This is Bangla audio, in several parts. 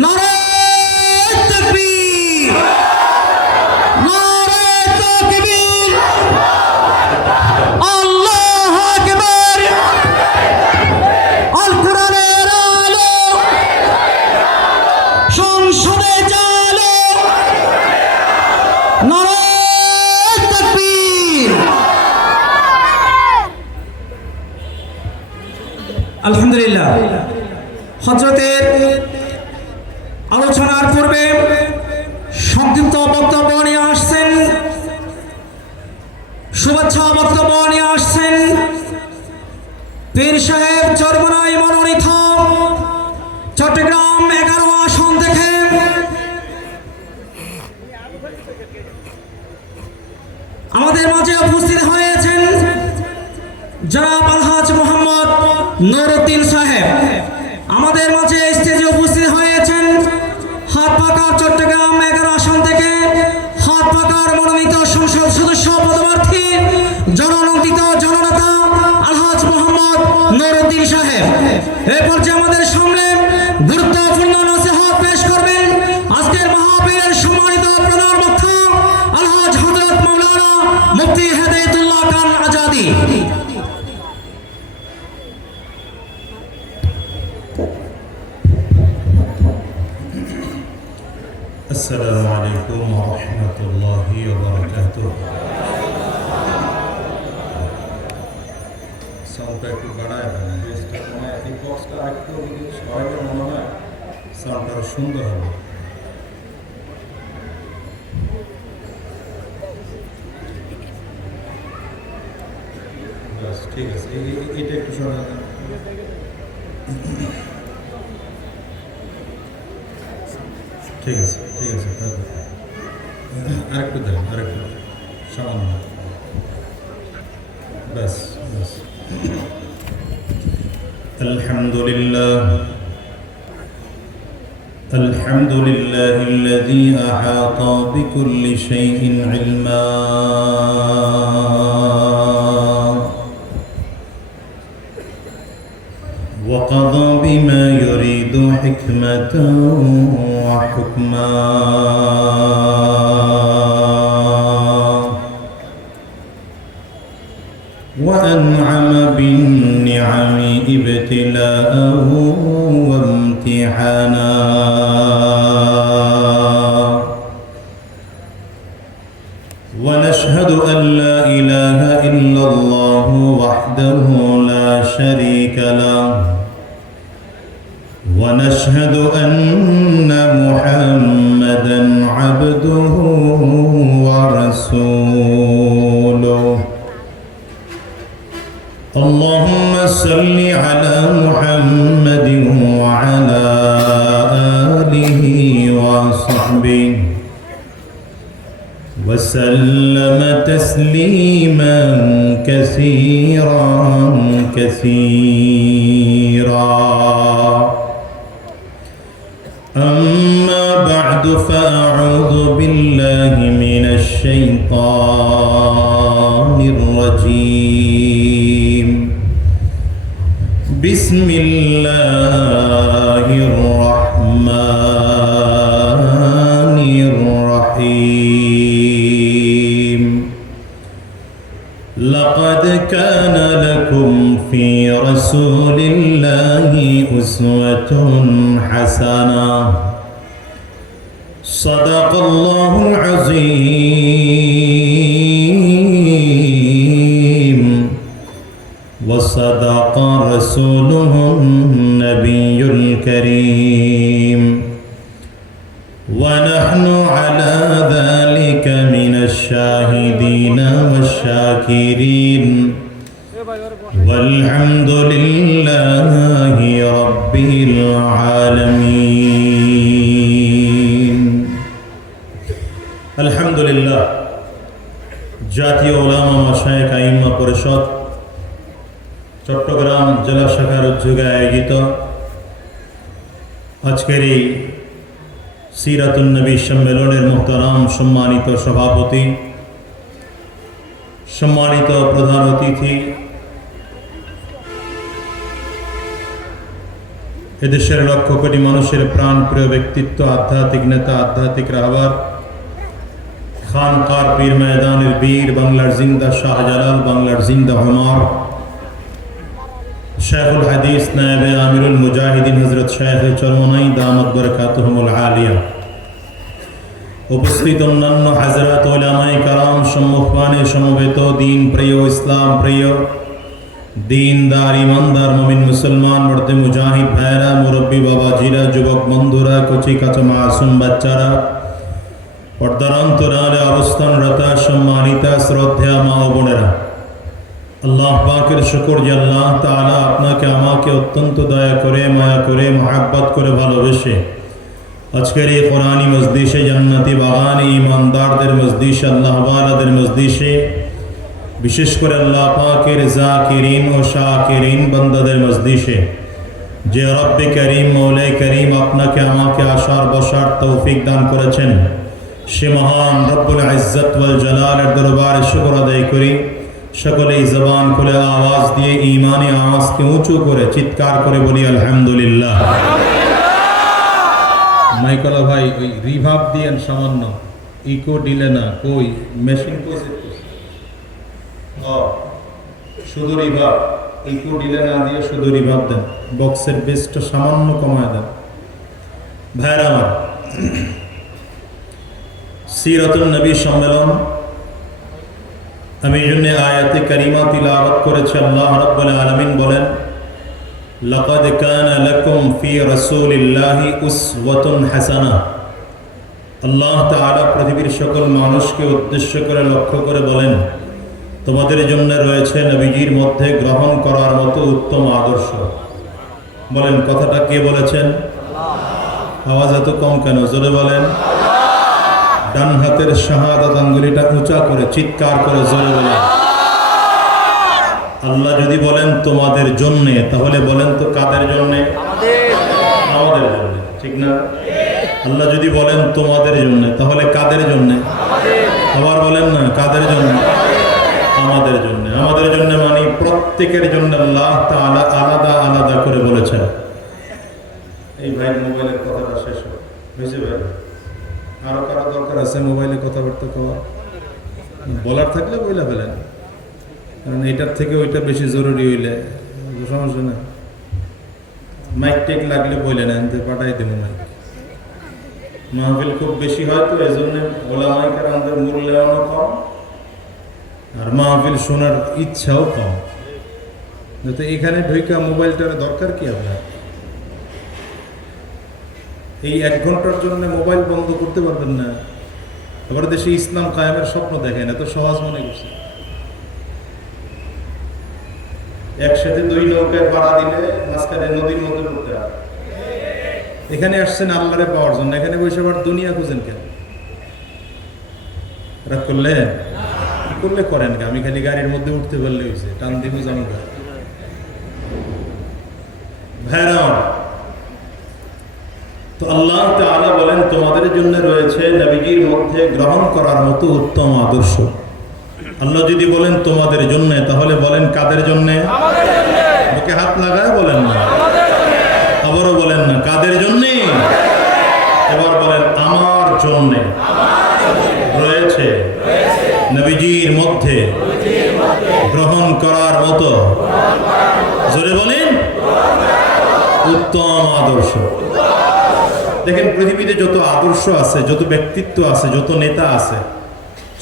নারে তাকবীর, নারে তাকবীর, আল্লাহু আকবার। আল কোরআনের আলো সংসদে জালো, নারে তাকবীর। আলহামদুলিল্লাহ, হযরতের আলোচনার পূর্বে সংক্ষিপ্ত বক্তব্য নিয়ে আসছেন, শুভেচ্ছা বক্তব্য নিয়ে আসছেন পীর সাহেব চরমনাই মনোনীত চট্টগ্রাম 11 আসন থেকে আমাদের মাঝে উপস্থিত হয়েছেন জনাব আলহাজ মোহাম্মদ নুরউদ্দিন সাহেব। আমাদের মাঝে স্টেজে উপস্থিত হয়েছেন হাতপাকা চট্টগ্রাম 11 আসন থেকে হাতপাকার মনোনীত সংসদ সদস্য পদপ্রার্থী জননন্দিত জননেতা আলহাজ মোহাম্মদ নুরউদ্দিন সাহেব। এই পর্যায়ে আমাদের সামনে গুরুত্বপূর্ণ নসিহত পেশ করবেন আজকের মাহফিলের সম্মানিত প্রধান বক্তা আলহাজ হযরত মাওলানা মুফতি হেদায়েতুল্লাহ খান আজাদী। السلام عليكم ورحمة الله وبركاته. সাউন্ডটা একটু বাড়ায় দেন, বেসটা মনে হয় এই বক্সটা একটু সবাইকে মনে হয় সাউন্ডটা সুন্দর হবে। বাস ঠিক আছে, এটা একটু সরাই দেন। ঠিক আছে ঠিক আছে, আরেকটু দেন, আরেকটু সামান্য, ব্যাস ব্যাস। আলহামদুলিল্লাহ الحمد لله الذي أحاط بكل شيء علما وقضى بما يريد حكمة وحكما وأنعم بالنعم ابتلاء وامتحانا ونشهد أن لا إله إلا الله وحده لا شريك له ونشهد أن محمدًا عبده ورسوله اللهم صل على محمد وعلى آله وصحبه وسلم تسليما كثيرا كثيرا أما بعد فأعوذ بالله من الشيطان الرجيم بسم الله الرحمن الرحيم لقد كان لكم في رسول الله أسوة حسنة صدق الله العظيم وصدق رسوله النبي الكريم ونحن على ذلك من الشاهدين والشاكرين والحمد لله رب العالمين الحمد لله জাতীয় উলামা মাশায়েখ আইম্মা পরিষদ চট্টগ্রাম জেলা শাখার উদ্যোগে আয়োজিত আজকের এই সিরাতুন নবী সম্মেলনের মুহতারাম সম্মানিত সভাপতি, সম্মানিত প্রধান অতিথি এদেশের লক্ষ কোটি মানুষের প্রাণ প্রিয় ব্যক্তিত্ব, আধ্যাত্মিক নেতা, আধ্যাত্মিক রাহবার, খানকার পীর, ময়দানের বীর, বাংলার জিন্দা শাহজালাল, বাংলার জিন্দা ওমর, শেখুল হাদিস নায়েবে আমিরুল মুজাহিদিন হযরত শেখ চরমনাই দামাত বরকাতুহুমুল আলিয়া, উপস্থিত অন্যান্য হযরত উলামায়ে কেরাম, সম্মুখপানে সমবেত দিন প্রিয়, ইসলাম প্রিয়, দীনদার, ইমানদার মুমিন মুসলমান, মর্দে মুজাহিদ ভাইরা, মুরব্বী বাবাজিরা, যুবক বন্ধুরা, কচি কাঁচা মাসুম বাচ্চারা, পর্দার অন্তরালে অবস্থানরত সম্মানিতা শ্রদ্ধা মা ও বোনেরা, আল্লাহ পাকের শুকর যে আল্লাহ তাআলা আপনাকে আমাকে অত্যন্ত দয়া করে, মায়া করে, মহাব্বত করে ভালোবেসে আজকের এই কোরআনী মজলিসে, জান্নাতি বাগানে, ইমানদারদের মজলিসে, আল্লাহ ওয়ালাদের মজলিসে, বিশেষ করে আল্লাহ পাকের জাকিরিন ও শাকিরিন বান্দাদের মজলিসে যে রব্বে করিম, মৌলে করিম আপনাকে আমাকে আসার বসার তৌফিক দান করেছেন, সে মহান রব্বুল ইজ্জত ওয়াল জালালের দরবারে শুকর আদায় করি। সকলেই জবান খুলে আওয়াজ দিয়ে ঈমানি আওয়াজকে উঁচু করে চিৎকার করে বলি আলহামদুলিল্লাহ। মাইকলা ভাই ওই রিভার্ব দিয়েন, সামান্য ইকো দিলে না, কই মেশিন শুধু রিভার্ব, ইকো দিলে না দিয়ে শুধু রিভার্ব দেন, বক্সের বেসটা সামান্য কমায় দেন। ভাইরা আমার, সিরাতুন নবী সম্মেলন, আমি এই জন্য আয়াতে কারিমা তিলাওয়াত করেছি। আল্লাহ রাব্বুল আলামিন বলেন, লাকাদ কানা লাকুম ফি রাসূলিল্লাহি উসওয়াতুন হাসানাহ। আল্লাহ তাআলা পৃথিবীর সকল মানুষকে উদ্দেশ্য করে, লক্ষ্য করে বলেন, তোমাদের জন্য রয়েছে নবীজির মধ্যে গ্রহণ করার মতো উত্তম আদর্শ। বলেন, কথাটা কে বলেছেন? আওয়াজ এত কম কেন? জোরে বলেন। ডান হাতের শাহাদাত আঙ্গুলিটা উঁচা করে চিৎকার করে জোরে বলেন। আল্লাহ যদি বলেন তোমাদের জন্যে, তাহলে বলেন তো কাদের জন্যে? আমাদের জন্যে, ঠিক না? আল্লাহ যদি বলেন তোমাদের জন্যে, তাহলে কাদের জন্যে? আবার বলেন না, কাদের জন্যে? আমাদের জন্যে। আমাদের জন্যে মানে প্রত্যেকের জন্য আল্লাহ তাআলা আলাদা আলাদা করে বলেছেন। এই ভাই মোবাইলের কথাটা শেষ হয়েছে ভাই? আরো কারো দরকার আছে মোবাইলে কথাবার্তা কওয়া? বলার থাকলে বইলা ফেলেন, কারণ এটার থেকে ওইটা বেশি জরুরি হইলে সমস্যা না। মাইক টেক লাগলে বলে নেন, পাঠাই দেবো মাইক। মাহফিল খুব বেশি হয় তো এই জন্য ওলামায়ে কেরামদের মূল্যায়নও কম, আর মাহফিল শোনার ইচ্ছাও কম। তো এখানে ঢুইকা মোবাইলটার দরকার কি আপনার? এই 1 ঘন্টার জন্য মোবাইল বন্ধ করতে পারবেন না। আবার দেশে ইসলাম কায়েমের স্বপ্ন দেখেন, এত সহজ মনে করছে। একসাথে 2 নৌকায় পাড়া দিলে মাঝখানে নদীর মধ্যে পড়তে হয়। এখানে আসছেন আল্লাহরে পাওয়ার জন্য, এখানে বসে আবার দুনিয়া খুঁজেন কেন? রাগ করলেন? কি করলে করেন? আমি খালি গাড়ির মধ্যে উঠতে পারলে হয়েছে, টান দিব জামুকা। ভাইরা, তো আল্লাহ তাআলা বলেন তোমাদের জন্য রয়েছে নবীজির মধ্যে গ্রহণ করার মতো উত্তম আদর্শ। আল্লাহ যদি বলেন তোমাদের জন্য, তাহলে বলেন কাদের জন্য? আমাদের জন্য। বুকে হাত লাগায় বলেন না, আবারও বলেন না, কাদের জন্য? এবার বলেন আমার জন্য রয়েছে নবীজির মধ্যে গ্রহণ করার মতো, জোরে বলেন, উত্তম আদর্শ। দেখেন, পৃথিবীতে যত আদর্শ আছে, যত ব্যক্তিত্ব আছে, যত নেতা আছে,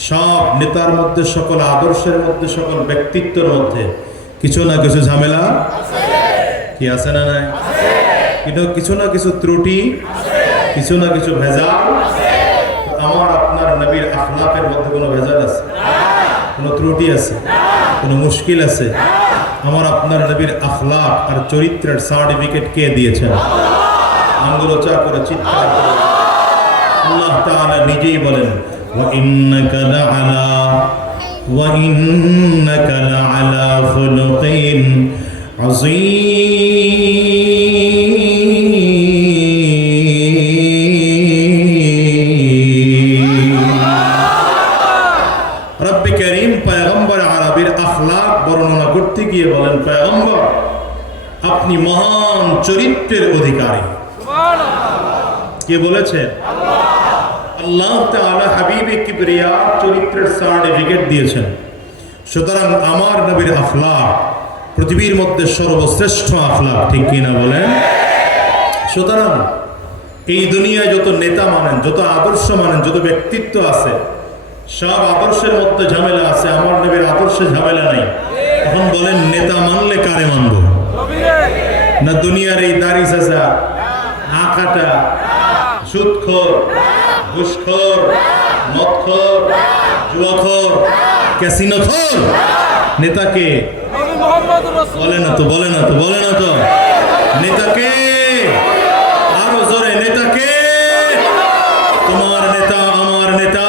সব নেতার মধ্যে, সকল আদর্শের মধ্যে, সকল ব্যক্তিত্বের মধ্যে কিছু না কিছু ঝামেলা কি আছে না নাই? কিন্তু কিছু না কিছু ত্রুটি, কিছু না কিছু ভেজাল। আমার আপনার নবীর আখলাকের মধ্যে কোনো ভেজাল আছে? কোনো ত্রুটি আছে? কোনো মুশকিল আছে? আমার আপনার নবীর আখলাক আর চরিত্রের সার্টিফিকেট কে দিয়েছেন? আঙ্গুল উঁচা করে চিৎকার করে আল্লাহ তাআলা নিজেই বলেন, وَإِنَّكَ لَعَلَى خُلُقٍ عَظِيمٍ। রব্বে করিম পয়গম্বর আরবীর আখলাক বর্ণনা করতে গিয়ে বলেন, পয়গম্বর আপনি মহান চরিত্রের অধিকারী। কে বলেছে? আল্লাহ তাআলা হাবিবে কিবরিয়া চরিত্রের সার্টিফিকেট দিয়েছেন। সুতরাং আমার নবীর আখলাক পৃথিবীর মধ্যে সর্বশ্রেষ্ঠ আখলাক, ঠিক কিনা বলেন? সুতরাং এই দুনিয়ায় যত নেতা মানেন, যত আদর্শ মানেন, যত ব্যক্তিত্ব আছে, সব আদর্শের মধ্যে ঝামেলা আছে, আমার নবীর আদর্শে ঝামেলা নাই। এখন বলেন নেতা মানলে কারে মানব? না দুনিয়ার এই দাড়ি চাচা, আঁকাটা, সুদখোর, ঘুষখোর, মদখোর, জুয়াখোর, ক্যাসিনোখোর নেতাকে? বলে না তো, বলে না তো, বলে না তো। নেতাকে আরো জোরে, নেতাকে? তোমার নেতা আমার নেতা।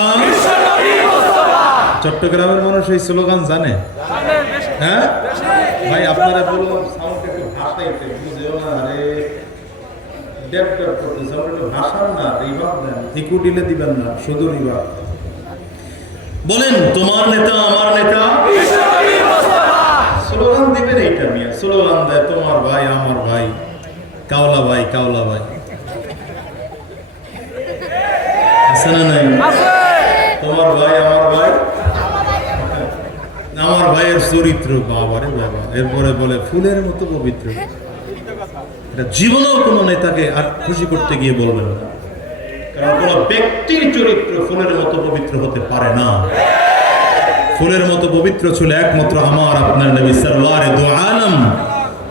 চট্টগ্রামের মানুষ এই স্লোগান জানে? হ্যাঁ ভাই, আপনারা বলুন সাউন্ড একটু ভাষাইতে বুঝেও না রে, ডেপ ডেপ করতে সাউন্ড একটু ভাষার না, রিভাব দেন, ইকুডিলে দিবেন না, শুধু রিভাব বলেন। তোমার নেতা আমার নেতা, স্লোগান দিবেন এইটা মিয়া। স্লোগান দেয় তোমার ভাই আমার ভাই, কাওলা ভাই কাওলা ভাই, আছে না নাই? তোমার ভাই আমার ভাই, আমার ভাইয়ের চরিত্র বাবারে বাবা, এরপরে বলে ফুলের মতো পবিত্র। এটা জীবনেও কোনো নেতাকে আর খুশি করতে গিয়ে বলবেন না, কারণ কোন ব্যক্তির চরিত্র ফুলের মতো পবিত্র হতে পারে না। ফুলের মতো পবিত্র ছিল একমাত্র আমার আপনার নবী সরওয়ারে দু আলম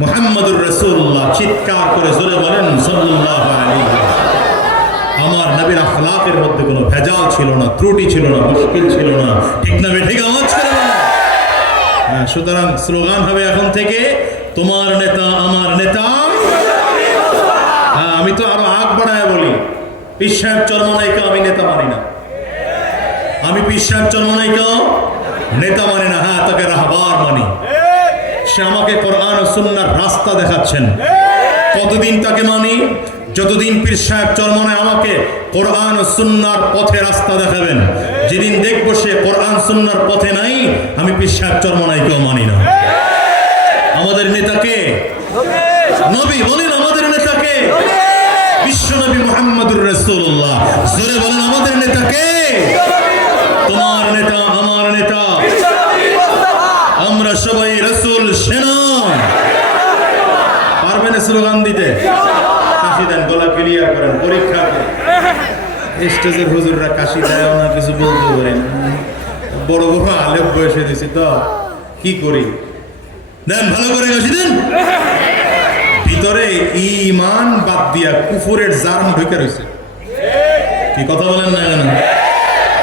মুহাম্মদুর রাসূলুল্লাহ। চিৎকার করে জোরে বলেন সাল্লাল্লাহু আলাইহি ওয়াসাল্লাম। আমার নবীর আখলাকের মধ্যে কোনো ভেজাল ছিল না, ত্রুটি ছিল না, মুশকিল ছিল না, ঠিক না ঠিক আওয়াজ করে না। সুতরাং স্লোগান হবে এখন থেকে তোমার নেতা আমার নেতা। আমি তো আরো আগ বাড়ায় বলি, পীর সাহেব চরমনাইকে আমি নেতা মানি না। আমি পীর সাহেব চরমনাইকে নেতা মানি না, হ্যাঁ তাকে রাহবার মানি। সে আমাকে কোরআন ও সুন্নাহর রাস্তা দেখাচ্ছেন। কতদিন তাকে মানি? যতদিন পীর সাহেব চরমনাই আমাকে কোরআন ও সুন্নাহর পথে রাস্তা দেখাবেন। যেদিন দেখবো সে কোরআন সুন্নাহর পথে নাই, আমি পীর সাহেব চরমনাইকেও মানি না। আমাদের নেতাকে নবী বলেন, আমাদের নেতাকে বিশ্বনবী মুহাম্মদুর রাসূলুল্লাহ। জোরে বলেন আমাদের নেতাকে। তোমার নেতা আমার নেতা, আমরা সবাই রাসূল সেনা। পারবেন স্লোগান দিতে? কাশি দেন, গলা ক্লিয়ার করেন, পরীক্ষা করেন। স্টেজের হুজুররা কাশি দেয় না, কিছু বলতে পারেন। বড় বড় আলেম বয়সে দিছি তো কি করি, দেন ভালো করে কাশি দেন। ভিতরে ঈমান বাদ দিয়া কুফরের জার্ম ঢুকে রয়েছে। কি কথা বলেন না কেন?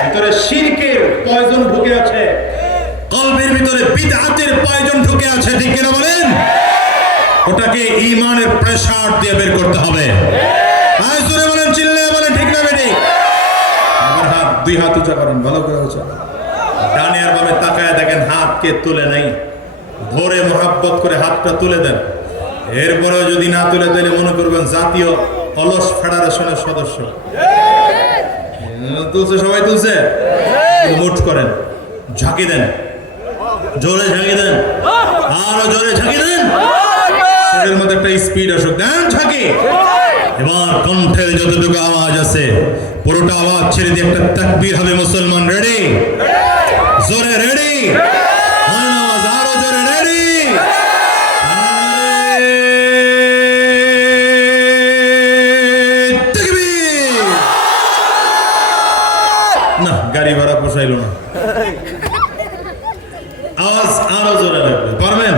ভিতরে শিরকের পয়জন ঢুকে আছে, কলবের ভিতরে বিদআতের পয়জন ঢুকে আছে, ঠিক কিনা বলেন? ওটাকে ঈমানের প্রেসার দিয়ে বের করতে হবে। আয় জোরে বলেন, চিল্লায়ে বলেন, ঠিক না বেঠিক? আমার হাত, দুই হাত উঁচা করেন, ভালো করে উঁচা। ডানে আর বামে তাকায় দেখেন হাতকে তুলে নাই, ধরে মোহাব্বত করে হাতটা তুলে দেন। এরপরেও যদি না তুলে দিলে মনে করবেন জাতীয় অলস ফেডারেশনের সদস্য। তুলছে, সবাই তুলছে, মুঠ করেন, ঝাঁকি দেন, জোরে ঝাঁকি দেন, আরো জোরে ঝাঁকি দেন। শরীরের মধ্যে একটা স্পিড আসুক, দেন ঝাঁকি। এবার কণ্ঠের যতটুকু আওয়াজ আছে পুরোটা আওয়াজ ছেড়ে দিয়ে একটা তাকবীর হবে। মুসলমান রেডি? জোরে রেডি? আরো জোরে রেডি? না, গাড়ি ভাড়া পোষাইল না, আওয়াজ আরো জোরে লাগবে। পারবেন?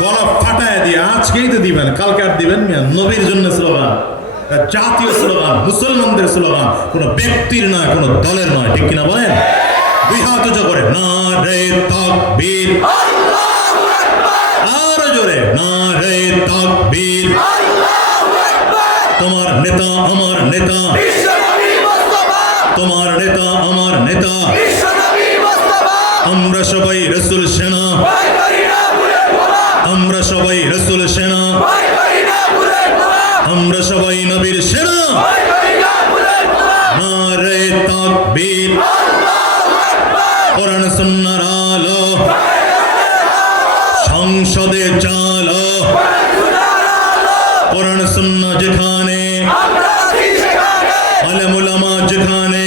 গলা ফাটায় দিয়ে আজকেই তো দিবেন, কালকে আর দিবেন না। নবীর জন্য স্লোগান, জাতীয় স্লোগান, মুসলমানদের স্লোগান, কোন ব্যক্তির নয়, কোন দলের নয়, ঠিক কিনা বলেন? দুই হাত উঁচু করে নারে তাকবীর, আল্লাহু আকবার। আরো জোরে নারে তাকবীর, আল্লাহু আকবার। তোমার নেতা আমার নেতা, বিশ্বনবী মুস্তাফা। তোমার নেতা আমার নেতা, বিশ্বনবী মুস্তাফা। আমরা সবাই রাসূল সেনা, আমরা সবাই রাসূল সেনা, আমরা সবাই নবীর সেনা। নারে তাকবীর, কোরআন সুন্নাহর আলো, সংসদে চালো, যেখানে, আলেম উলামা যেখানে,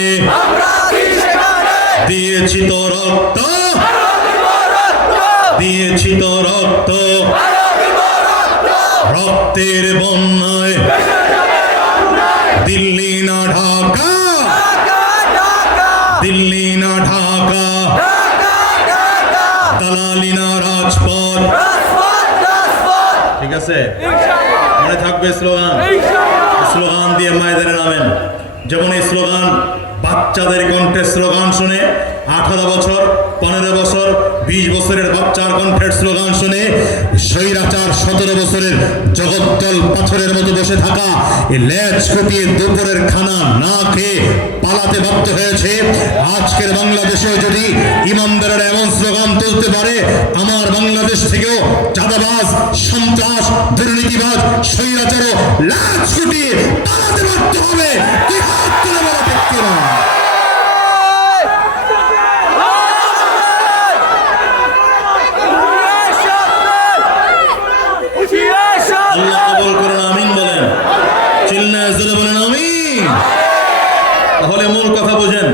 দিয়েছি তো রক্ত, দিয়েছি তো রক্ত, রক্তের বন্যায় দিল্লি না ঢাকা, দিল্লি না ঢাকা, দালালি না রাজপথ। ঠিক আছে, মনে থাকবে স্লোগান, স্লোগান দিয়ে ময়দানে নামেন। যেমন এই স্লোগান বাচ্চাদের কণ্ঠে স্লোগান শুনে 18 বছর, 15 বছর, 20 বছরের বাচ্চার কণ্ঠের স্লোগান শুনে স্বৈরাচার 17 বছরের জগদ্দল পাথরের মতো বসে থাকা এই লেজ কুপিয়ে দুপুরের খানা না খেয়ে পালাতে বাধ্য হয়েছে। আজকের বাংলাদেশে যদি ইমানদারেরা এমন স্লোগান তুলতে পারে, আমার বাংলাদেশ থেকেও চাঁদাবাজ, সন্ত্রাস, দুর্নীতিবাজ, স্বৈরাচারও লেজ কুপিয়ে পালাতে বাধ্য হবে। কি হাত তুলে বলা দেখতে না? আল্লাহ কবুল করুন, আমিন বলেন। চিল্লায়ে জোরে বলেন আমিন। তাহলে মূল কথা বুঝেন,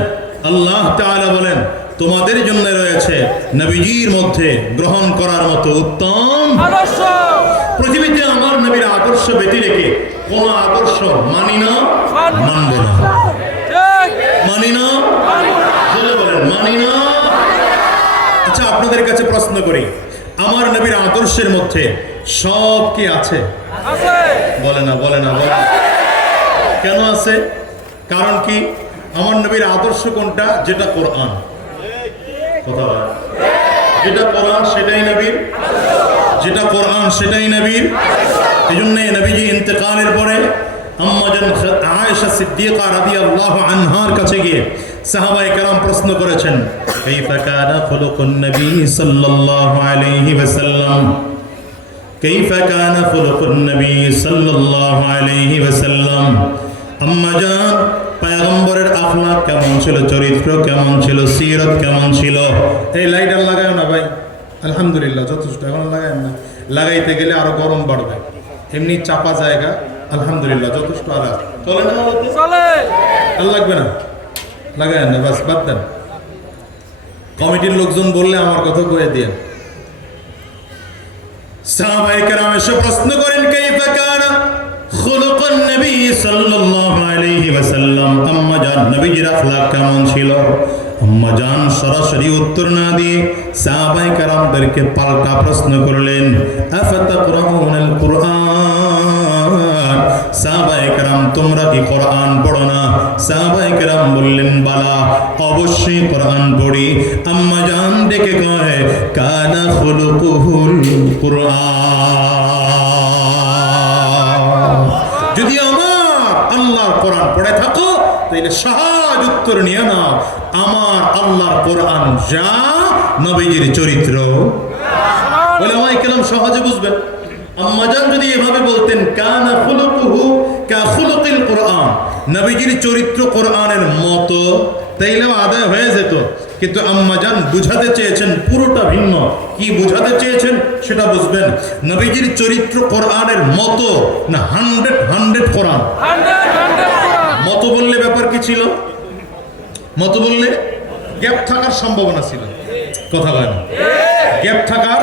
আল্লাহ তাআলা বলেন তোমাদের জন্য রয়েছে নবীজির মধ্যে গ্রহণ করার মতো উত্তম আদর্শ। পৃথিবীতে আমার নবীর আদর্শ ব্যতি রেখে কোন আদর্শ মানি না, মানব না, মানি না, জোরে বলেন মানি না। আচ্ছা, আপনাদের কাছে প্রশ্ন করি, আমার নবীর আদর্শের মধ্যে সব কি আছে? বলে না, বলে না, বলে। কেন আছে? কারণ কি? আমার নবীর আদর্শ কোনটা? যেটা কোরআন, কথা বলে, যেটা কোরআন সেটাই নবীর, যেটা কোরআন সেটাই নবীর। এই জন্য নবীজি ইন্তেকালের পরে আম্মাজান আয়েশা সিদ্দিকা রাদিয়াল্লাহু আনহার কাছে গিয়ে সাহাবায়ে কেরাম প্রশ্ন করেছেন, কাইফা কানা খুলুকুন নবী সাল্লাল্লাহু আলাইহি ওয়াসাল্লাম, কাইফা কানা খুলুকুন নবী সাল্লাল্লাহু আলাইহি ওয়াসাল্লাম। আম্মাজান, পয়গম্বরের আখলাক কেমন ছিল, চরিত্র কেমন ছিল, সিরাত কেমন ছিল? এই লাইটার লাগায় না ভাই, আলহামদুলিল্লাহ যথেষ্ট। এখন লাগায় না, লাগাইতে গেলে আরো গরম বাড়বে। এমনি চাপা জায়গা, আলহামদুলিল্লাহ যথেষ্ট। আর চলে না, চলে, আর লাগবে না, লাগায় না, বাস বাদ দেন। কমিটির লোকজন বললে আমার কথা কয়ে দিয়ে। সাহাবায়ে কেরাম এসে প্রশ্ন করেন, কাইফা কানা খুলুকুন নবী সাল্লাল্লাহু আলাইহি ওয়াসাল্লাম, আম্মা জান নবীজির আখলাক কেমন ছিল? আম্মা জান সরাসরি উত্তর না দিয়ে সাহাবায়ে কেরামদেরকে পাল্টা প্রশ্ন করলেন, আফাতাকরাউনাল কুরআন, সাহাবায়ে কেরাম তোমরা কি কোরআন পড়ো না? সাহাবায়ে কেরাম বললেন, বালা, অবশ্যই কোরআন পড়ি। আম্মা জান ডেকে কয়, কানা খুলুকুহুল কুরআন। যদি আমার আল্লাহর কোরআন পড়ে থাকো তাহলে সহজ উত্তর নিয়ে নাও, আমার আল্লাহর কোরআন যা, নবীজির চরিত্র। উলামায়ে কেরাম সহজে বুঝবেন। আম্মাজান যদি এভাবে বলতেন, কানা খুলুকুহু কা খুলুকিল কোরআন, নবীজির চরিত্র কোরআনের মতো, তাইলেও আদায় হয়ে যেত। কিন্তু আম্মাজান বুঝাতে চেয়েছেন পুরোটা ভিন্ন। কি বুঝাতে চেয়েছেন সেটা বুঝবেন। নবীজির চরিত্র কোরআনের মতো না 100 কোরআন? মতো বললে ব্যাপার কি ছিল? মতো বললে গ্যাপ থাকার সম্ভাবনা ছিল, কথা বলে না, গ্যাপ থাকার।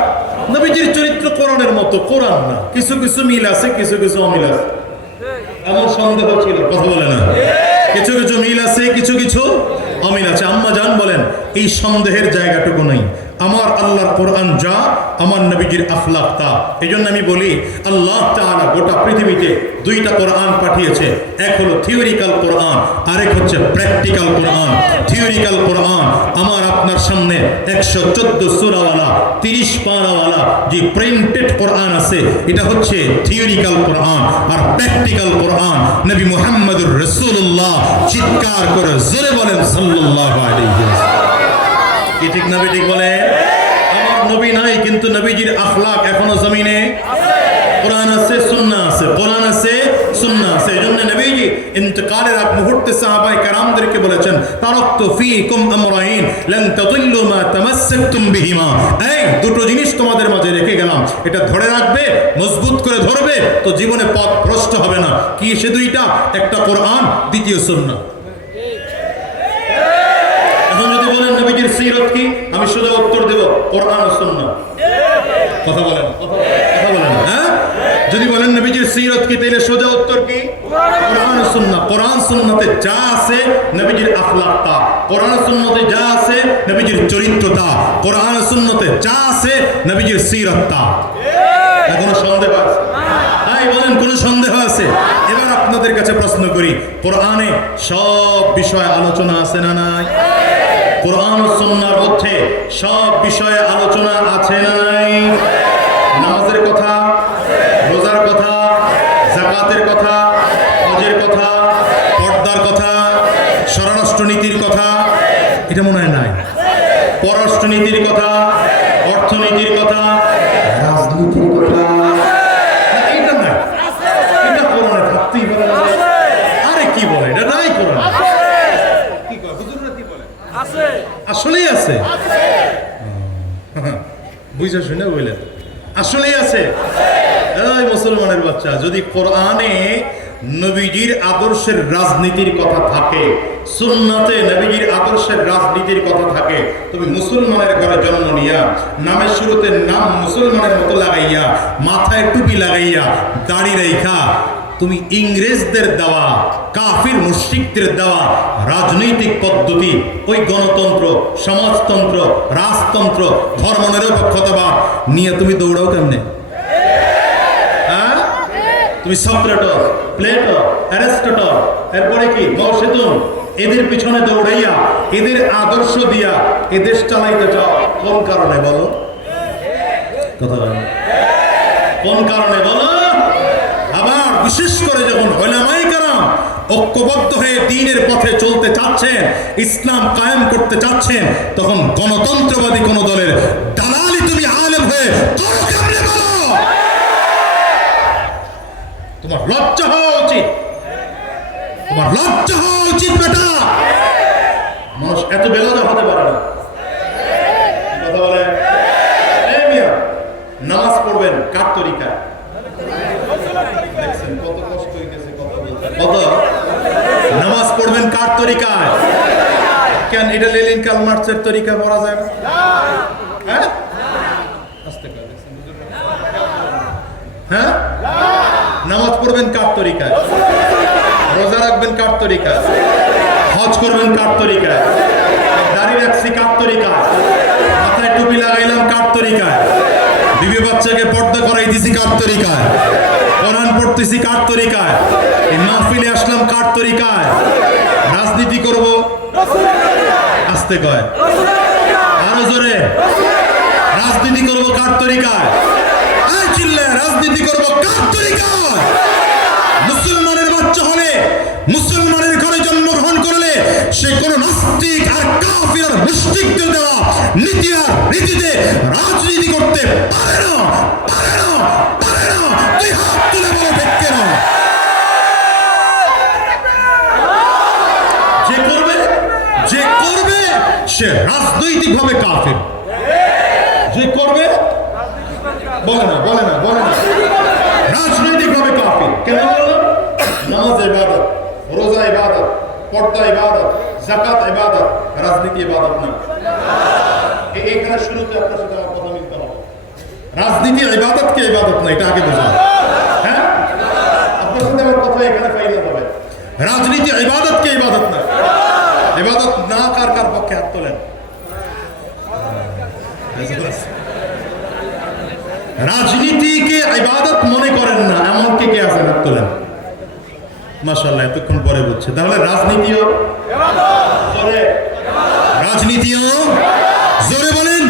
নবীজির চরিত্র কোরআনের মতো, কোরআন না, কিছু কিছু মিল আছে, কিছু কিছু অমিল আছে, এমন সন্দেহ ছিল, কথা বলে না। কিছু কিছু মিল আছে, কিছু কিছু অমিল আছে। আম্মা জান বলেন, এই সন্দেহের জায়গাটুকু নেই। আমার আল্লাহর কোরআন যা, আমার নবীজির আখলাক তা। এই জন্য আমি বলি, আল্লাহ তাআলা গোটা পৃথিবীতে দুইটা কোরআন পাঠিয়েছে। এক হলো থিওরিক্যাল কোরআন, আরেক হচ্ছে প্র্যাকটিক্যাল কোরআন। থিওরিক্যাল কোরআন আমার আপনার সামনে 114 সূরাওয়ালা 30 পারাওয়ালা যে প্রিন্টেড কোরআন আছে, এটা হচ্ছে থিওরিক্যাল কোরআন। আর প্র্যাকটিক্যাল কোরআন নবী মুহাম্মদুর রাসূলুল্লাহ চিৎকার করে জোরে বলেন সাল্লাল্লাহু আলাইহি ওয়াসাল্লাম। কি ঠিক না ঠিক বলে? আমার নবী নাই, কিন্তু নবীজির আখলাক এখনো জমিনে আছে। কোরআন আছে, সুন্নাহ আছে, কোরআন আছে, সুন্নাহ আছে। এই জন্য নবীজি ইন্তেকালের আগ মুহূর্তে সাহাবায়ে কেরামদেরকে বলেছেন, তারাকতু ফীকুম আমরাইন লান তাদিল্লু মা তামাসসাকতুম বিহিমা। এই দুটো জিনিস তোমাদের মাঝে রেখে গেলাম, এটা ধরে রাখবে, মজবুত করে ধরবে, তো জীবনে পথ ভ্রষ্ট হবে না। কি সে দুইটা? একটা কোরআন, দ্বিতীয় সুন্নাহ। এখন যদি বলেন নবীজির সিরাত কি, আমি সোজা উত্তর দেব কোরআন ও সুন্নাহ। কথা বলেন, কথা বলেন, হ্যাঁ? যদি বলেন নবীজির সিরাত কি, তাহলে সোজা উত্তর কি? কোরআন ও সুন্নাহ। কোরআন সুন্নাতে যা আছে নবীজির আখলাক তা, কোরআন সুন্নাতে যা আছে নবীজির চরিত্র তা, কোরআন সুন্নাতে যা আছে নবীজির সিরাত তা। কোনো সন্দেহ আছে? তাই বলেন, কোনো সন্দেহ আছে? এবার আপনাদের কাছে প্রশ্ন করি, কোরআনে সব বিষয়ে আলোচনা আছে না নাই? কোরআন ও সুন্নাহর মধ্যে সব বিষয়ে আলোচনা আছে না নাই? নামাজের কথা, রোজার কথা, যাকাতের কথা, হজের কথা, পর্দার কথা, স্বরাষ্ট্রনীতির কথা, এটা মনে হয় নাই? পররাষ্ট্রনীতির কথা, অর্থনীতির কথা, রাজনীতির কথা, এটা নাই? এটা কোরআনে থাকতেই পারে না? আরে কি বলে, এটা নাই কোরআনে? কি কয় হুজুররা, কি বলে? আছে, আসলেই আছে। বুঝা শুনে বললেন আসলেই আছে। এই মুসলমানের বাচ্চা, যদি কোরআনে নবীজির আদর্শের রাজনীতির কথা থাকে, সুন্নাতে নবীজির আদর্শের রাজনীতির কথা থাকে, তুমি মুসলমানের ঘরে জন্ম নিয়া নামের শুরুতে নাম মুসলমানের মতো লাগাইয়া, মাথায় টুপি লাগাইয়া, দাড়ি রেখা, তুমি ইংরেজদের দেওয়া, কাফির মুশরিকদের দেওয়া রাজনৈতিক পদ্ধতি, ওই গণতন্ত্র, সমাজতন্ত্র, রাজতন্ত্র, ধর্মনিরপেক্ষতাবাদ নিয়ে তুমি দৌড়াও কেমনে? হ্যাঁ? তুমি সক্রেটস, প্লেটো, অ্যারিস্টটল, এরপরে কি মাও সেতুং, এদের পিছনে দৌড়াইয়া, এদের আদর্শ দিয়া এ দেশ চালাইতে চাও। কোন কারণে বলো? কথা বলো, কোন কারণে বলো? আবার বিশেষ করে যখন উলামায়ে কেরাম ঐক্যবদ্ধ হয়ে দ্বীনের পথে চলতে চাচ্ছেন, ইসলাম কায়েম করতে চাচ্ছেন, তখন গণতন্ত্রবাদী কোন দলের দালালি তুমি আলেম হয়ে করো কেমনে বলো? তোমার লজ্জা হওয়া উচিত, তোমার লজ্জা হওয়া উচিত বেটা। মানুষ এত বেলজ্জা হতে পারে না। কথা বলে, এই মিয়া, নামাজ পড়বেন কার তরিকা? দেখছেন কত কষ্ট হইতেছে কথা বলতে। কত নামাজ পড়বেন কার তরিকায়? কেন এটা লেনিন কার্ল মার্কসের তরিকা পড়া যায় না? হ্যাঁ, হ্যাঁ, নামাজ পড়বেন কার তরিকায়? রোজা রাখবেন কার তরিকায়? হজ করবেন কার তরিকায়? দাড়ি রাখছি কার তরিকায়? মাথায় টুপি লাগাইলাম কার তরিকায়? বিবি বাচ্চাকে পর্দা করাই দিছি কার তরিকায়? কোরআন পড়তেছি কার তরিকায়? এই মাহফিলে আসলাম কার তরিকায়? রাজনীতি করব, আস্তে কয়, আরো জোরে, রাজনীতি করব কার তরিকায়? চিল্লায়, রাজনীতি করব কার তরিকায়? মুসলমানের বাচ্চা হলে, মুসলমানের ঘরে জন্মগ্রহণ করলে, সে কোন নাস্তিক আর কাফির আর মুশরিকদের দেওয়া নীতি আর রীতিতে রাজনীতি করতে পারে না, পারে না, পারে না। তুই হাত তুলে বলো ঠিক কেন? যে করবে, যে করবে সে রাজনৈতিক ভাবে কাফির। যে করবে, বলে না, বলে না, বলে না, রাজনৈতিক ভাবে কাফির। কেন বললো? নামাজ ইবাদত, রোজা ইবাদত, পর্দা ইবাদত, যাকাত ইবাদত, রাজনীতি ইবাদত না। এইখানে শুরুতে আপনার সাথে আমার কথা মিলতে হবে। রাজনীতি ইবাদত কে ইবাদত না, এটা আগে বোঝা। হ্যাঁ, আপনার সাথে আমার কথা এখানে ফাইনাল হবে। রাজনীতি ইবাদত কে ইবাদত না। ইবাদত না কার কার পক্ষে হাত তোলেন? রাজনীতিকে ইবাদত মনে করেন না এমন কে কে আছেন? হাত তোলেন। মাশাআল্লাহ, এতক্ষণ পরে বুঝছে। তাহলে রাজনীতিও জোরে, রাজনীতিও জোরে বলেন,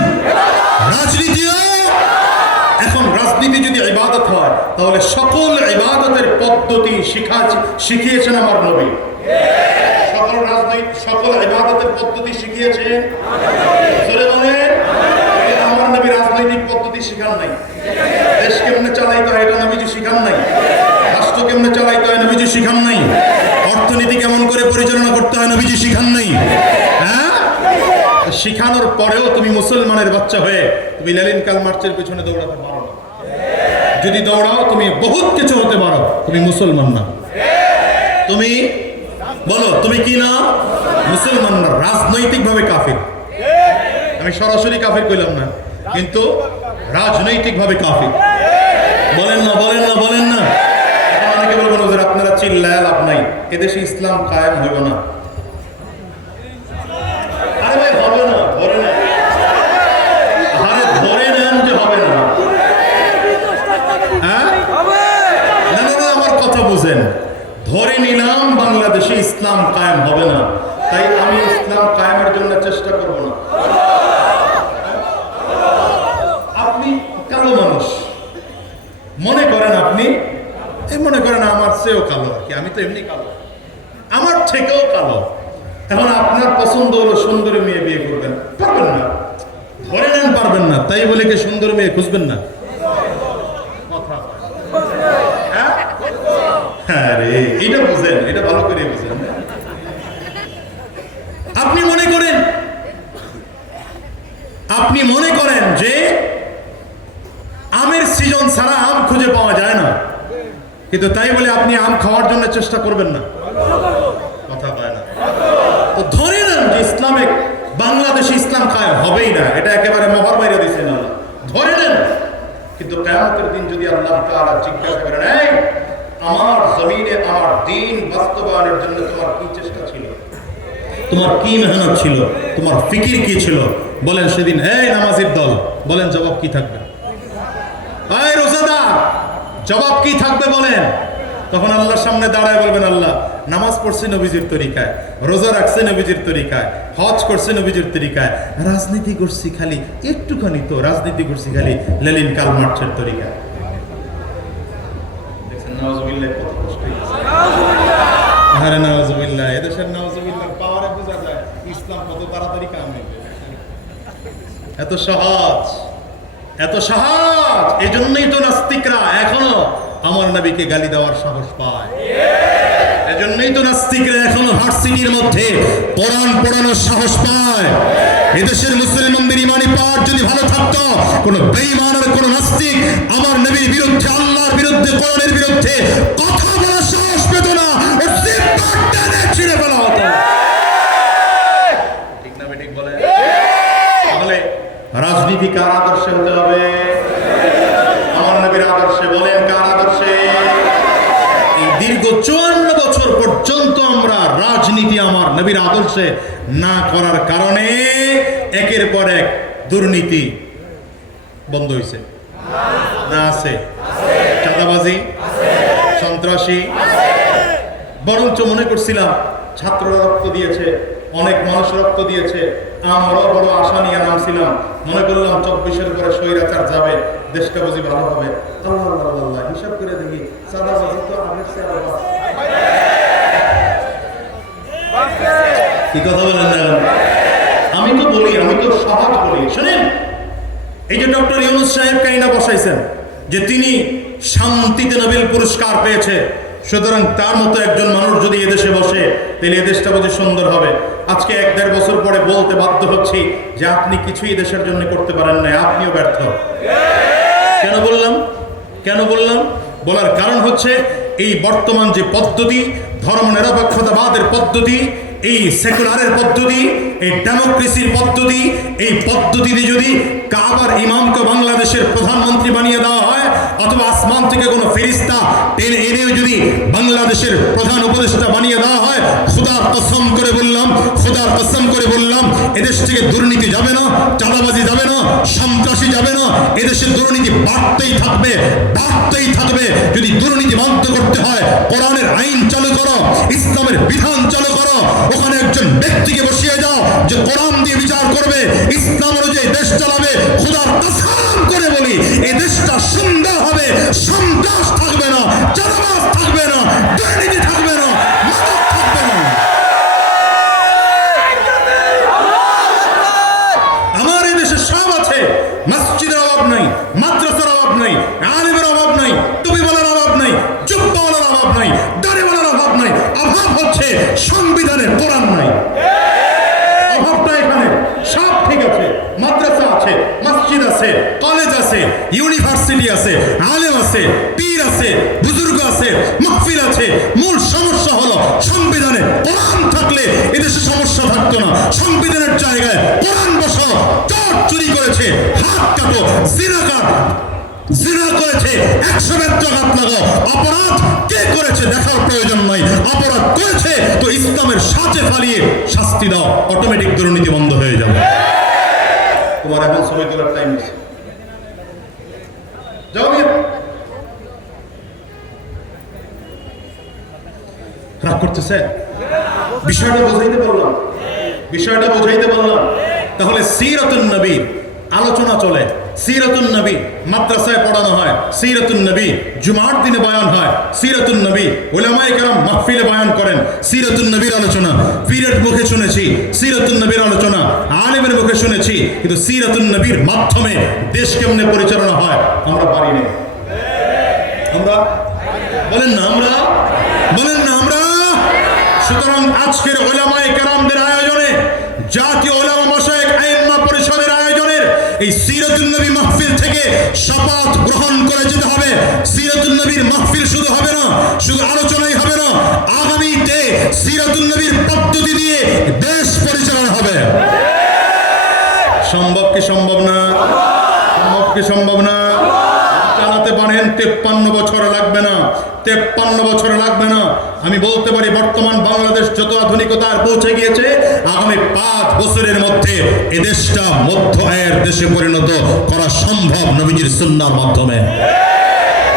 রাজনীতিও। এখন রাজনীতি যদি ইবাদত হয়, তাহলে সকল ইবাদতের পদ্ধতি শিখিয়েছেন আমার নবী। সকল রাজনীতি, সকল ইবাদতের পদ্ধতি শিখিয়েছেন। জোরে বলেন, আমার নবী রাজনৈতিক পদ্ধতি শিখান নাই। দেশ কেমনে চালাইতে হয় এটা নবীজি শিখান নাই। রাষ্ট্র কেমনে চালাইতে হয় নবীজি শিখান নাই। অর্থনীতি কেমন করে পরিচালনা করতে হয় নবীজি শিখান নাই? হ্যাঁ, শিখানোর পরেও তুমি মুসলমানের বাচ্চা হয়ে তুমি লেনিন কার্ল মার্চের পেছনে দৌড়াতে পারো না। যদি দৌড়াও তুমি বহুত কিছু হতে পারো, তুমি মুসলমান না। তুমি বলো তুমি কি না? মুসলমান না, রাজনৈতিকভাবে কাফির। আমি সরাসরি কাফির কইলাম না, কিন্তু রাজনৈতিকভাবে কাফির। বলেন না, বলেন না, বলেন না। অনেকে বলবেন ওদের আপনারা চিল্লায় লাভ নাই, এদেশে ইসলাম কায়েম হইব না। আরে ভাই হবে না, ধরে নেন। আরে ধরে নেন যে হবে না। হ্যাঁ, না না না, আমার কথা বুঝেন। ধরে নিলাম বাংলাদেশে ইসলাম কায়েম হবে না, তাই আমি ইসলাম কায়েমের জন্য চেষ্টা করব না। আপনি কালো মানুষ মনে করেন, আপনি মনে করেন আমার চেয়েও কালো আর কি, আমি তো এমনি কালো, আমার থেকেও কালো। এখন আপনার পছন্দ হলো সুন্দরী মেয়ে বিয়ে করবেন, পারবেন না। ধরে নেন পারবেন না, তাই বলে কি সুন্দর মেয়ে খুঁজবেন না? হ্যাঁ রে, এটা বুঝেন, এটা ভালো করে বুঝেন। আপনি মনে করেন যে আমের সিজন ছাড়া আম খুঁজে পাওয়া যায় না, কিন্তু তাই বলে আপনি আম খাওয়ার জন্য চেষ্টা করবেন না, কথা পায় না। তো ধরে নেন যে ইসলামিক বাংলাদেশে ইসলাম কায়েম হবেই না, এটা একেবারে মোহর বাইরে দিচ্ছেন আল্লাহ, ধরে নেন। কিন্তু কিয়ামতের দিন যদি আল্লাহ তাআলা জিজ্ঞাসা করেন, এই আমার জমিনে আমার দ্বীন বাস্তবায়নের জন্য তোমার কি চেষ্টা ছিল, তোমার কি মেহনত ছিল, তোমার ফিকির কি ছিল, বলেন সেদিন এই নামাজির দল, বলেন জবাব কি থাকবে? এই রোজাদার, জবাব কি থাকবে বলেন? তখন আল্লাহর সামনে দাঁড়ায় বলবেন, আল্লাহ নামাজ পড়ছে নবীজির তরিকায়, রোজা রাখছে নবীজির তরিকায়, হজ করছে নবীজির তরিকায়, রাজনীতি করছি খালি একটুখানি, তো রাজনীতি করছি খালি লেনিন কার্ল মার্চের তরিকায়। দেখছেন নাউজুবিল্লাহ, কত কষ্ট। আরে নাউজুবিল্লাহ, এদেশের নাউজুবিল্লাহ পাওয়ারে বোঝা যায় ইসলাম কত তাড়াতাড়ি কামে। এত সহজ, এত সহজ। এজন্যই তো নাস্তিকরা এখনো আমার নবীকে গালি দেওয়ার সাহস পায়। এজন্যই তো নাস্তিকরা এখনো ভার্সিটির মধ্যে কোরআন পড়ানোর সাহস পায়। এদেশের মুসলমানদের ইমানি পাওয়ার যদি ভালো থাকতো, কোন বেঈমান আর কোন নাস্তিক আমার নবীর বিরুদ্ধে, আল্লাহর বিরুদ্ধে, কোরআনের বিরুদ্ধে কথা বলার সাহস পেত না, ও জিব্বাটা ছিঁড়ে ফেলা হতো। ঠিক না বেঠিক বলে? তাহলে রাজনীতি কার আদর্শে হতে হবে? আমার নবীর আদর্শে। বলেন কার আদর্শে? এই দীর্ঘ 54 বছর পর্যন্ত আমরা রাজনীতি আমার নবীর আদর্শে না করার কারণে একের পর এক দুর্নীতি বন্ধ হয়েছে না? আছে চাঁদাবাজি, সন্ত্রাসী। বরঞ্চ মনে করছিলাম ছাত্ররা রক্ত দিয়েছে, অনেক মানুষ রক্ত দিয়েছে, আমরা বড় আশা নিয়ে নামছিলাম, মনে করলাম 24-এর পরে স্বৈরাচার যাবে, দেশটা বুঝি ভালো হবে। আল্লাহ হিসাব করে দেখি চাঁদাবাজি তো আগের চেয়ে আরো কি কথা বলেন না? আমি তো বলি, আমি তো সহজ বলি। শোনেন, এই যে ডক্টর ইউনূস সাহেব কাইনা বসাইছেন যে তিনি শান্তিতে নোবেল পুরস্কার পেয়েছে, সুতরাং তার মতো একজন মানুষ যদি এদেশে বসে তাহলে এদেশটা বুঝি সুন্দর হবে। আজকে 1-1.5 বছর পরে বলতে বাধ্য হচ্ছি যে আপনি কিছুই দেশের জন্য করতে পারেন না, আপনিও ব্যর্থ। কেন বললাম? কেন বললাম? বলার কারণ হচ্ছে এই বর্তমান যে পদ্ধতি, ধর্মনিরপেক্ষতাবাদের পদ্ধতি, এই সেকুলারের পদ্ধতি, এই ডেমোক্রেসির পদ্ধতি, এই পদ্ধতিতে যদি কাবার ইমামকে বাংলাদেশের প্রধানমন্ত্রী বানিয়ে দেওয়া হয়, অথবা আসমান থেকে কোনো ফেরেশতা টেনে এনে যদি বাংলাদেশের প্রধান উপদেষ্টা বানিয়ে দেওয়া হয়, খোদার কসম করে বললাম, খোদার কসম করে বললাম, এদেশ থেকে দুর্নীতি যাবে না, চাঁদাবাজি যাবে না, সন্ত্রাসী যাবে না। এদেশের দুর্নীতি বাড়তেই থাকবে, বাড়তেই থাকবে। যদি দুর্নীতি বন্ধ করতে হয়, কোরআনের আইন চালু করো, ইসলামের বিধান চালু করো, ওখানে একজন ব্যক্তিকে বসিয়ে যাও যে কোরআন দিয়ে বিচার করবে, ইসলাম অনুযায়ী দেশ চালাবে। খোদার কসম করে বলি, এই দেশটা সুন্দর হবে, সন্ত্রাস থাকবে না, চাঁদাবাজ থাকবে না, দুর্নীতি থাকবে না, মাদক থাকবে না। আমার এই দেশে সব আছে, মসজিদের অভাব নাই, মাদ্রাসার অভাব নাই, আলিমের অভাব নাই, টুপিওয়ালার অভাব নাই, জুব্বাওয়ালার অভাব নাই, দাড়িওয়ালার অভাব নাই। অভাব হচ্ছে ইউনিভার্সিটি আছে, আলেম আছে, পীর আছে, বুজুর্গ আছে, মাহফিল আছে। মূল সমস্যা হলো সংবিধানে কোরআন থাকলে এদেশে সমস্যা থাকতো না। সংবিধানের জায়গায় কোরআন বসাও। চোর চুরি করেছে হাত কাটো, জিনা করেছে 100 বেত্রাঘাত লাগাও। অপরাধ কে করেছে দেখার প্রয়োজন নাই। অপরাধ করেছে তো ইসলামের সাথে ফালিয়ে শাস্তি দাও, অটোমেটিক দুর্নীতি বন্ধ হয়ে যাবে। তোমার এখন সময় তোলার টাইম আছে, যাও মিয়া। রাগ করতেছে? বিষয়টা বোঝাইতে পারলাম। তাহলে সিরাতুন নবী আলোচনা চলে। সিরাতুন নবী মাদ্রাসায় পড়ানো হয়, সিরাতুন নবী জুমার দিনে বয়ান হয়, সিরাতুন নবী উলামায়ে কেরাম মাহফিলে বয়ান করেন। সিরাতুন নবীর আলোচনা পীরের মুখে শুনেছি, সিরাতুন নবীর আলোচনা আলেমের মুখে শুনেছি, কিন্তু সিরাতুন নবীর মাধ্যমে দেশ কেমনে পরিচালনা হয় আমরা পারি না। আমরা বলেন না, আমরা। সুতরাং আজকের উলামায়ে কেরামদের আয়োজনে, জাতীয় উলামা মাশায়েখ আইম্মা পরিষদের আয়োজনের এই সিরাতুন নবী মাহফিল থেকে শপথ গ্রহণ করে যেতে হবে। সিরাতুন নবীর মাহফিল শুধু হবে না, শুধু আলোচনাই হবে না, আগামীতে সিরাতুন নবীর পদ্ধতি দিয়ে দেশ পরিচালনা হবে। সম্ভব কি সম্ভব না? চালাতে পারেন 53 বছর লাগবে না, 53 বছর লাগবে না। আমি বলতে পারি বর্তমান বাংলাদেশ যত আধুনিকতার পৌঁছে গিয়েছে, আগামী 5 বছরের মধ্যে এদেশটা মধ্য আয়ের দেশে পরিণত করা সম্ভব নবীজির সুন্নাহর মাধ্যমে।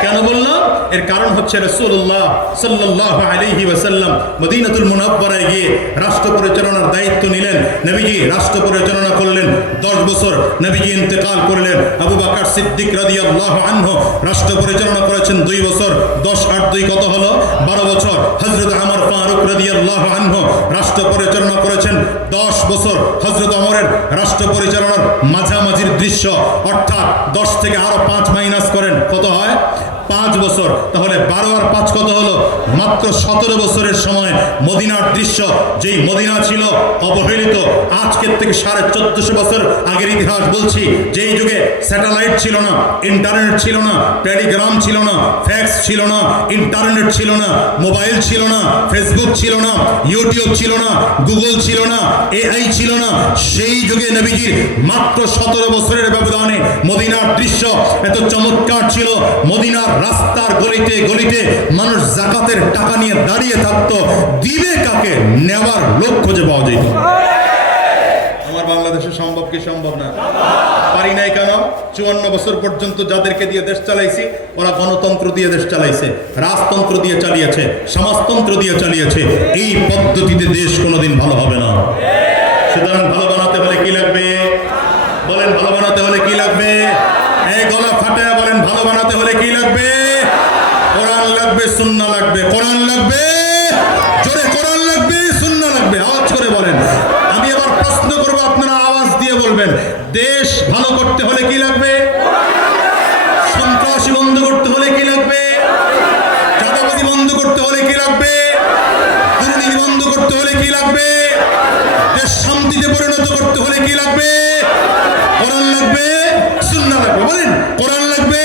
কেন বললাম? এর কারণ হচ্ছে রাসূলুল্লাহ সাল্লাল্লাহু আলাইহি ওয়াসাল্লাম মদিনাতুল মুনাওয়ারায় গিয়ে রাষ্ট্র পরিচালনার দায়িত্ব নিলেন। নবীজি রাষ্ট্র পরিচালনা করলেন 10 বছর। নবীজি ইন্তেকাল করলেন। আবু বকর সিদ্দিক রাদিয়াল্লাহু আনহু রাষ্ট্র পরিচালনা করেছেন 2 বছর। 10 আর 2 কত হলো? 12 বছর। হযরত ওমর ফারুক রাদিয়াল্লাহু আনহু রাষ্ট্র পরিচালনা করেছেন 10 বছর। হযরত ওমরের রাষ্ট্র পরিচালনার মাঝামাঝির দৃশ্য, অর্থাৎ 10 থেকে আরো 5 মাইনাস করেন, কত হয়? 5 বছর। তাহলে 12 আর 5 কত হলো? মাত্র 17 বছরের সময় মদিনার দৃশ্য, যেই মদিনা ছিল অবহেলিত। আজকের থেকে 1450 বছর আগের ইতিহাস বলছি। যেই যুগে স্যাটেলাইট ছিল না, ইন্টারনেট ছিল না, টেলিগ্রাম ছিল না, ফ্যাক্স ছিল না, ইন্টারনেট ছিল না, মোবাইল ছিল না, ফেসবুক ছিল না, ইউটিউব ছিল না, গুগল ছিল না, এআই ছিল না। সেই যুগে নবীজির মাত্র 17 বছরের ব্যবধানে মদিনার দৃশ্য এত চমৎকার ছিল। মদিনার রাস্তার গলিতে গলিতে মানুষ যাকাতের টাকা নিয়ে দাঁড়িয়ে থাকতো, দিবে কাকে, নেওয়ার লোক খুঁজে পাওয়া যেত। আমার বাংলাদেশে সম্ভব কি সম্ভব না? পারি নাই কেন? 54 বছর পর্যন্ত যাদেরকে দিয়ে দেশ চালাইছি, ওরা গণতন্ত্র দিয়ে দেশ চালাইছে, রাজতন্ত্র দিয়ে চালিয়েছে, সমাজতন্ত্র দিয়ে চালিয়েছে। এই পদ্ধতিতে দেশ কোনোদিন ভালো হবে না। সুতরাং ভালো বানাতে হলে কি লাগবে? বলেন, ভালো বানাতে হলে কি লাগবে? এই গলা ফাটায় বলেন, ভালো বানাতে হলে কি লাগবে? কোরআন লাগবে, সুন্নাহ লাগবে। কোরআন লাগবে, জোরে কোরআন লাগবে, সুন্নাহ লাগবে। আওয়াজ করে বলেন। আমি এবার প্রশ্ন করব, আপনারা আওয়াজ দিয়ে বলবেন। দেশ ভালো করতে হলে কি লাগবে? সন্ত্রাসী বন্ধ করতে হলে কি লাগবে? চাঁদাবাজি বন্ধ করতে হলে কি লাগবে? দুর্নীতি বন্ধ করতে হলে কি লাগবে? দেশ শান্তিতে পরিণত করতে হলে কি লাগবে? কোরআন লাগবে, সুন্নাহ লাগবে। বলেন, কোরআন লাগবে,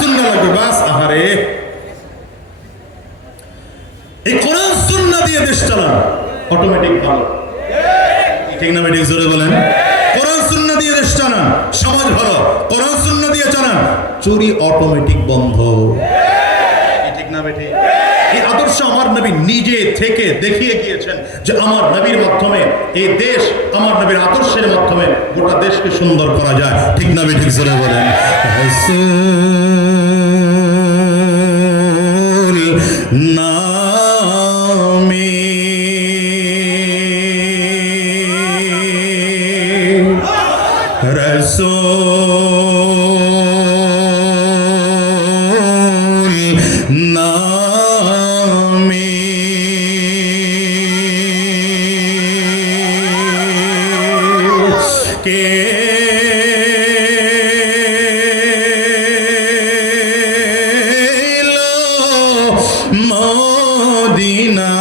সুন্নাহ লাগবে। বাস, আহারে, এই কোরআন সুন্নাহ দিয়ে দেশ চালান, অটোমেটিক ভালো। ঠিক না? বেঠিক? জোরে বলেন। কোরআন সুন্নাহ দিয়ে দেশ চালান, সমাজ ভালো। কোরআন সুন্নাহ দিয়ে চালান, চুরি অটোমেটিক বন্ধ। ঠিক না বেঠিক? এই আদর্শ আমার নবী নিজে থেকে দেখিয়ে গিয়েছেন যে আমার নবীর মাধ্যমে এই দেশ, আমার নবীর আদর্শের মাধ্যমে গোটা দেশকে সুন্দর করা যায়। ঠিক না বেঠিক? জোরে বলেন। নামে রাসূল নামে কে মদিনা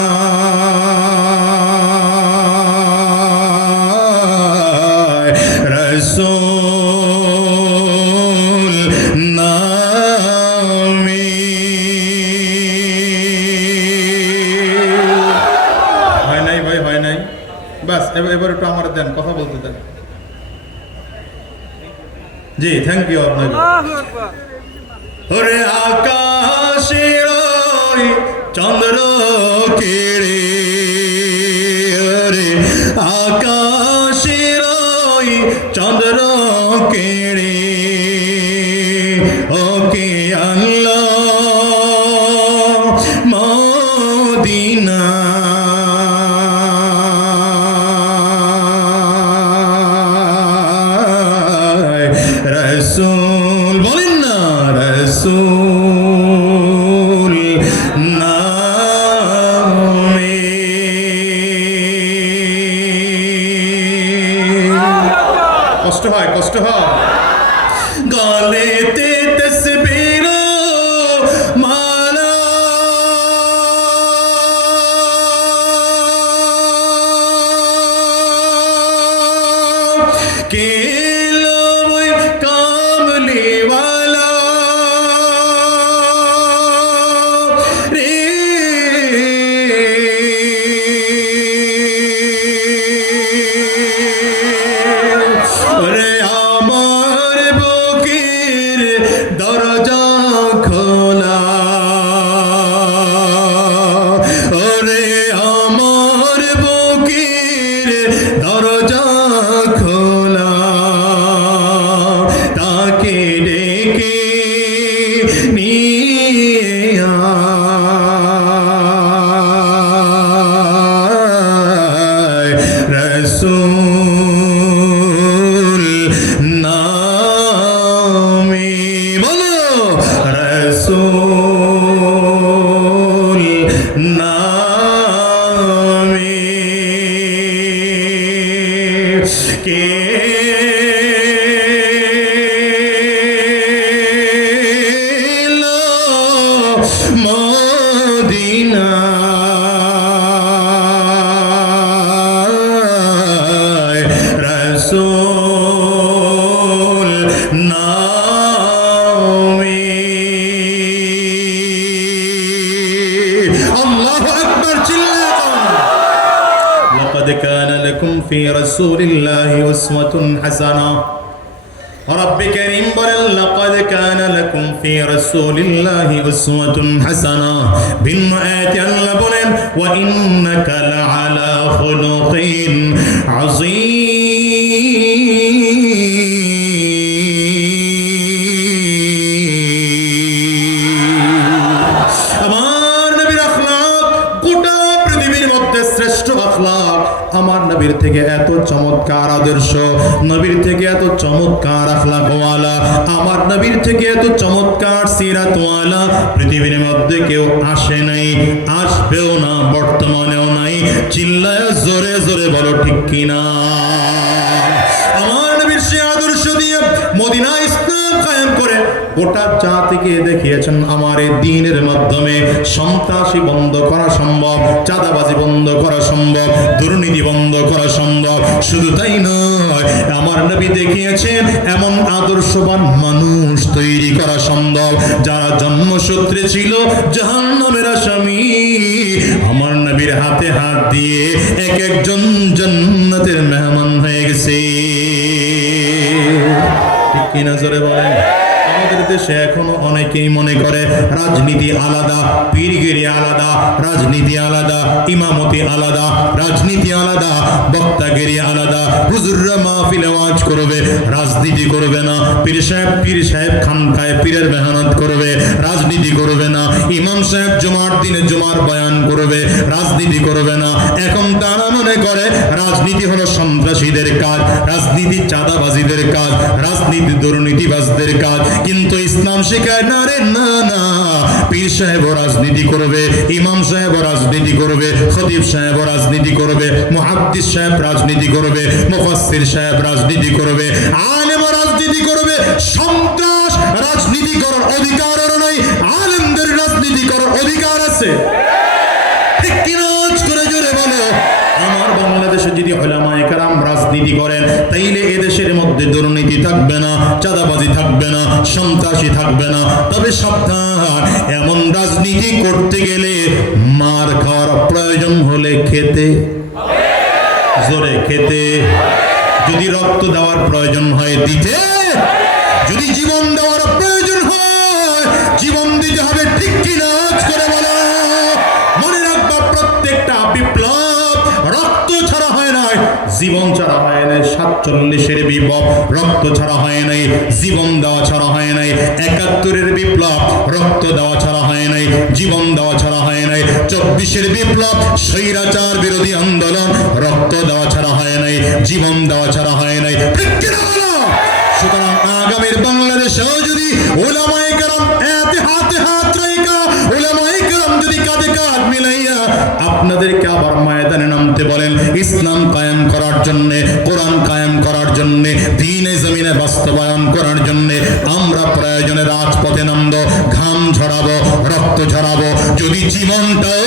রাসূল এবার একটু আমার দেন, কথা বলতে দেন। জি, থ্যাংক ইউ আপনাকে। ওরে আকাশের ওই চন্দ্র কেড়ে, ওরে আকাশের ওই চন্দ্র কেড়ে, ওকে আল্লাহ মদিনা রসুল, বলেন না রসুল নামে। কষ্ট হয়, কষ্ট হয়। গালেতে তসবির মালা, কে দরজা খোলা, ওরে আমার বুকের দরজা খোলা, তাকে ডেকে নিয়ে আয় রসুল নামে, বলো রসুল নামে। কে মদিনা রসুল নামে। আল্লাহু আকবার, চিল্লায়ে লাকাদ কানা লাকুম ফি রাসূলিল্লাহি উসওয়াতুন হাসানাহ। রব্বে কারীম বলেন লাকাদ কানা লাকুম ফি রাসূলিল্লাহি উসওয়াতুন হাসানাহ। ভিন্ন আয়াতে আল্লাহ বলেন ওয়া ইন্নাকা লাআলা খুলুকিন আযীম। আমার নবীর আখলাক গোটা পৃথিবীর মধ্যে শ্রেষ্ঠ আখলাক। আমার নবীর থেকে এত চমৎকার আদর্শ, নবীর থেকে এত চমৎকার আখলাকওয়ালা, আমার নবীর থেকে এত চমৎকার সিরাতওয়ালা পৃথিবীর মধ্যে কেউ আসে নাই, আসবেও না, বর্তমানেও নাই। চিল্লায় জোরে জোরে বলো ঠিক কিনা। আমার নবীর সে আদর্শ দিয়ে মদিনা ইসলাম কায়েম করে গোটা জাতিকে দেখিয়েছেন আমার এই দ্বীনের মাধ্যমে সন্ত্রাসী বন্ধ করা সম্ভব, চাঁদাবাজি বন্ধ করা সম্ভব, দুর্নীতি বন্ধ করা সম্ভব। শুধু তাই নয়, আমার নবী দেখিয়েছেন এমন আদর্শবান মানুষ তৈরি করা সম্ভব যারা জন্মসূত্রে ছিল জাহান্নামের আসামি। আমার নবীর হাতে হাত দিয়ে এক একজন জান্নাতের মেহমান হয়ে গেছে। ঠিক কিনা জোরে বলেন। আমাদের দেশে এখনো অনেকেই মনে করে রাজনীতি আলাদা, পীরগিরি আলাদা, রাজনীতি আলাদা, ইমামতি আলাদা, রাজনীতি আলাদা, বক্তাগিরি আলাদা। হুজুররা মাহফিলে ওয়াজ করবে, রাজনীতি করবে না। পীর সাহেব খানকায় পীরের মেহনত করবে, রাজনীতি করবে না। ইমাম সাহেব জুমার দিনে জুমার বয়ান করবে, রাজনীতি করবে না। এখন তারা মনে করে রাজনীতি হলো সন্ত্রাসীদের কাজ, রাজনীতি চাঁদাবাজিদের কাজ, রাজনীতি দুর্নীতিবাজদের কাজ। কিন্তু ইসলাম শেখায় না রে, না না। পীর সাহেব রাজনীতি করবে, ইমাম সাহেব রাজনীতি করবে, খতিব সাহেব রাজনীতি করবে, মুহাদ্দিস সাহেব রাজনীতি করবে, মুফাসসির সাহেব রাজনীতি করবে, আলেম রাজনীতি করবে। সন্ত্রাস রাজনীতি করার অধিকার নাই, আলেমদের রাজনীতি করার অধিকার আছে। ঠিক কিনা করে জোরে বলো। আমার বাংলাদেশে যদি উলামায়ে কেরাম রাজনীতি করেন তাইলে এদেশের মধ্যে দুর্নীতি থাকবে না, চাঁদাবাজি থাকবে না, সন্ত্রাসী থাকবে না। তবে সাবধান, এমন রাজনীতি করতে গেলে মার খাওয়ার প্রয়োজন হলে খেতে জোরে খেতে, যদি রক্ত দেওয়ার প্রয়োজন হয় দিতে, যদি জীবন দেওয়ার প্রয়োজন হয় জীবন দিতে হবে, ঠিক কিনা করে বলো। মনে রাখবা প্রত্যেকটা বিপ্লব রক্ত ছাড়া হয় নাই, জীবন ছাড়া হয় নাই। 47-এর বিপ্লব রক্ত ছাড়া হয় নাই, জীবন দেওয়া ছাড়া হয় নাই। 71-এর বিপ্লব রক্ত দেওয়া ছাড়া হয় নাই, জীবন দেওয়া ছাড়া হয় নাই। 24-এর বিপ্লব স্বৈরাচার বিরোধী আন্দোলন রক্ত দেওয়া ছাড়া হয় নাই, জীবন দেওয়া ছাড়া হয় নাই, ঠিক কিনা বলো। সুতরাং আগামীর বাংলাদেশেও যদি উলামায়ে কেরাম হাতে হাত রেখা, উলামায়ে কেরাম যদি কাঁধে কাঁধ মিলাইয়া আপনাদেরকে আবার ময়দানে নামতে বলেন ইসলাম কায়েম করার জন্য, কোরআন কায়েম করার জন্য, দ্বীনে জমিনে বাস্তবায়ন করার জন্য, আমরা প্রয়োজনে রাজপথে নামবো, ঘাম ঝরাবো, রক্ত ঝরাবো, যদি জীবনটাও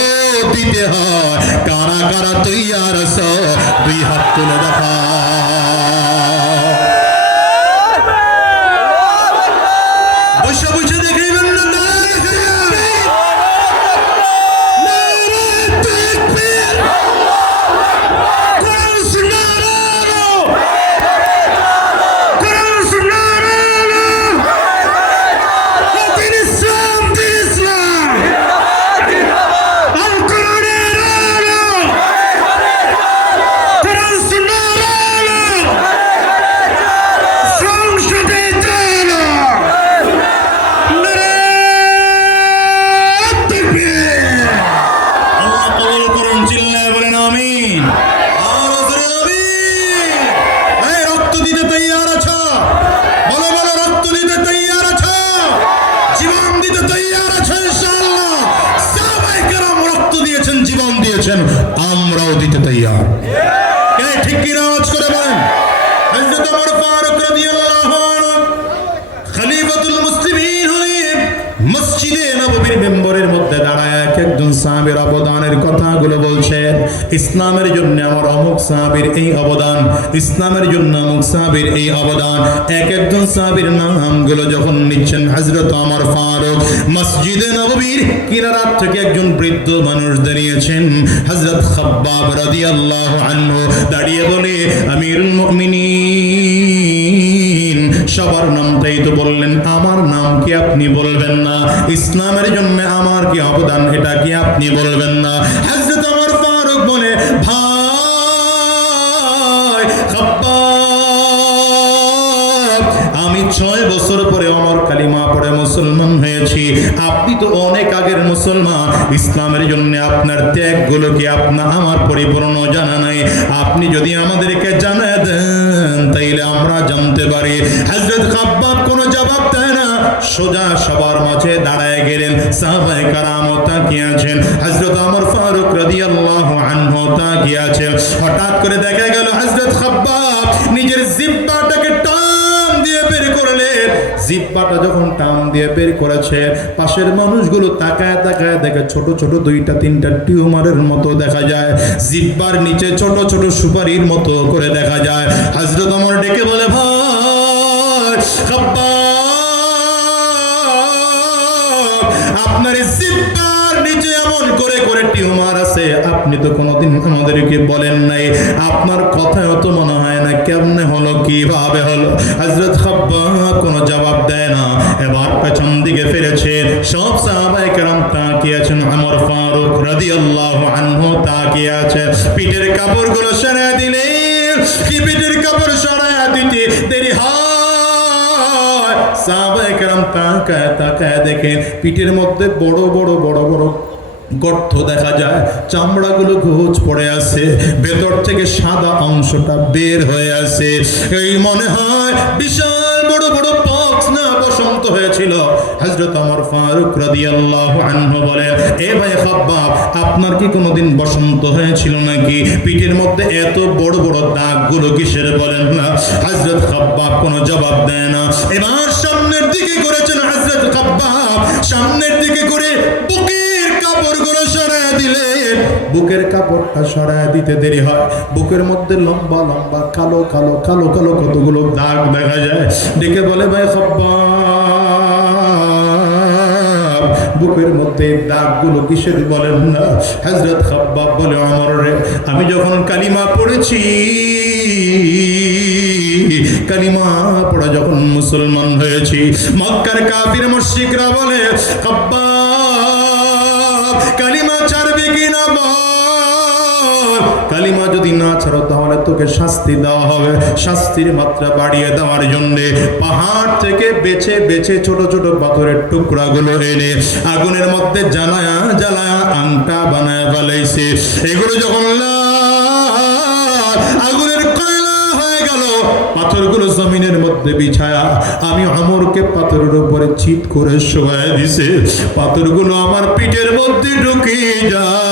দিতে হয়। কারা কারা তৈয়ার আছো? দুই হাত তুলে দেখা। বসে বসে দেখাইবেন না, দাঁড়িয়ে দেখাইবেন। নারে তাকবীর, কোরআন সুন্নাহ, কোরআন সুন্নাহ, দিন ইসলাম, দিন ইসলাম, আল কোরআনের আলো, কোরআন সুন্নাহর আলো, সংসদে চলো। আল্লাহ কবুল করুন, চিল্লায় বলেন আমিন। আর জোরে আমিন। এই রক্ত দিতে তৈয়ার আছো? বলো বলো, রক্ত দিতে তৈয়ার আছো? জীবন দিতে তৈয়ার আছো ইনশাআল্লাহ? সাহাবায়ে কেরাম রক্ত দিয়েছেন, জীবন দিয়েছেন, আমরাও দিতে তৈয়ার। কে ঠিক কি আওয়াজ করে বলেন? হযরত ওমর ফারুক রাদিয়াল্লাহু আনহু খলিফাতুল মুসলিমিন হলেন, মসজিদে নববীর মেম্বরের মধ্যে দাঁড়ায় এক একজন সাহাবীর অবদানের কথাগুলো বলছেন। ইসলামের জন্য আমার অমুক সাহাবীর এই অবদান, ইসলামের জন্য অমুক সাহাবীর এই অবদান, এক একজন সাহাবীর নামগুলো যখন নিচ্ছেন হযরত ওমর ফারুক, মসজিদে নববীর কিনারাত থেকে একজন বৃদ্ধ মানুষ দাঁড়িয়েছেন, হযরত খাব্বাব রাদিয়াল্লাহু আনহু, দাঁড়িয়ে বলে আমিরুল মুমিনিন, সবার নামটাই তো বললেন, আমার নাম কি আপনি বলবেন না? ইসলামের জন্য আমার কি অবদান, এটা কি আপনি বলবেন না? হযরত ওমর ফারুক বলে, ভাই খাব্বাব, আমি 6 বছর পরে ওমর কালিমা পড়ে মুসলমান হয়েছি, আপনি তো অনেক আগের মুসলমান, ইসলামের জন্য আপনার ত্যাগগুলো কি আমার পরিপূর্ণ জানা নাই? আপনি যদি আমাদেরকে জানায় দেন তাইলে আমরা জানতে পারি। হযরত খাব্বাব কোনো জবাব দেয় না, সোজা সবার মাঝে দাঁড়ায় গেলেন। সাহাবায়ে কেরাম তাকিয়ে আছেন, হযরত ওমর ফারুক রাদিয়াল্লাহু আনহু তাকিয়ে আছেন। হঠাৎ করে দেখা গেল হযরত খাব্বাব নিজের জিহ্বাটাকে টান দিয়ে বের করলেন। জিহ্বাটা যখন টান দিয়ে বের করেছে, পাশের মানুষগুলো তাকায় তাকায় দেখে ছোট ছোট 2-3টা টিউমারের মতো দেখা যায়, জিহ্বার নিচে ছোট ছোট সুপারির মতো করে দেখা যায়। হযরত ওমর ডেকে বলে, ভাই খাব্বাব, আপনার জিহ্বার নিচে এমন করে করে টিউমার আছে, আপনি তো কোনোদিন আমাদেরকে বলেন নাই, আপনার কথাও তো মনে হয় না, কেমনে হলো, কিভাবে হলো? হযরত খাব্বাব কোনো জবাব দেয় না, এবার পেছন দিকে ফিরেছে। সব সাহাবায়ে কেরাম তাকিয়ে আছেন, ওমর ফারুক রাদিয়াল্লাহু আনহু তাকিয়ে আছে। পিঠের কাপড়গুলো সরিয়ে দিলেন, কি পিঠের কাপড় সরিয়ে দিতে দেরি হয়? সাহাবায়ে কেরাম তাকায় তাকায় দেখেন পিঠের মধ্যে বড় বড় বড় বড় গর্ত দেখা যায়, চামড়াগুলো ঘুষ পড়ে আছে, ভেতর থেকে সাদা অংশটা বের হয়ে আছে। এই মনে হয় বিশাল বড় বড় পক্স না বসন্ত হয়েছিল। হযরত ওমর ফারুক রাদিয়াল্লাহু আনহু বলেন, এ ভাই খাব্বাব, আপনার কি কোনোদিন বসন্ত হয়েছিল নাকি? পিঠের মধ্যে এত বড় বড় দাগগুলো কিসের বলেন না? হযরত খাব্বাব কোনো জবাব দেয় না। এবার সামনের দিকে করেছেন হযরত খাব্বাব, সামনের দিকে করে বুকের কাপড়গুলো সরায় দিলেন। বুকের কাপড়টা সরায় দিতে দেরি হয়, বুকের মধ্যে লম্বা লম্বা কালো কালো কালো কালো কতগুলো দাগ দেখা যায়। ডেকে বলে, ভাই খাব্বাব, বুকের মধ্যে দাগগুলো কিসের বলেন না। হযরত খাব্বাব বলে, ওমর রে, আমি যখন কালিমা পড়েছি, কালিমা পড়ে যখন মুসলমান হয়েছি, মক্কার কাফির মুশরিকরা বলে, খাব্বাব কালিমা ছাড়বি কিনা বল, কালিমা যদি না ছাড়ো তাহলে তোকে শাস্তি দেওয়া হবে। শাস্তির মাত্রা বাড়িয়ে দেওয়ার জন্য পাহাড় থেকে বেছে বেছে ছোট ছোট পাথরের টুকরাগুলো এনে আগুনের মধ্যে জ্বালায়া জ্বালায়া আংটা বানায় ফেলাইছে। এগুলো যখন আগুনের কয়লা হয়ে গেল, পাথরগুলো জমিনের মধ্যে বিছায়া আমি ওমরকে পাথরের উপরে চিৎ করে শোয়াই দিছে। পাথরগুলো আমার পিঠের মধ্যে ঢুকে যায়,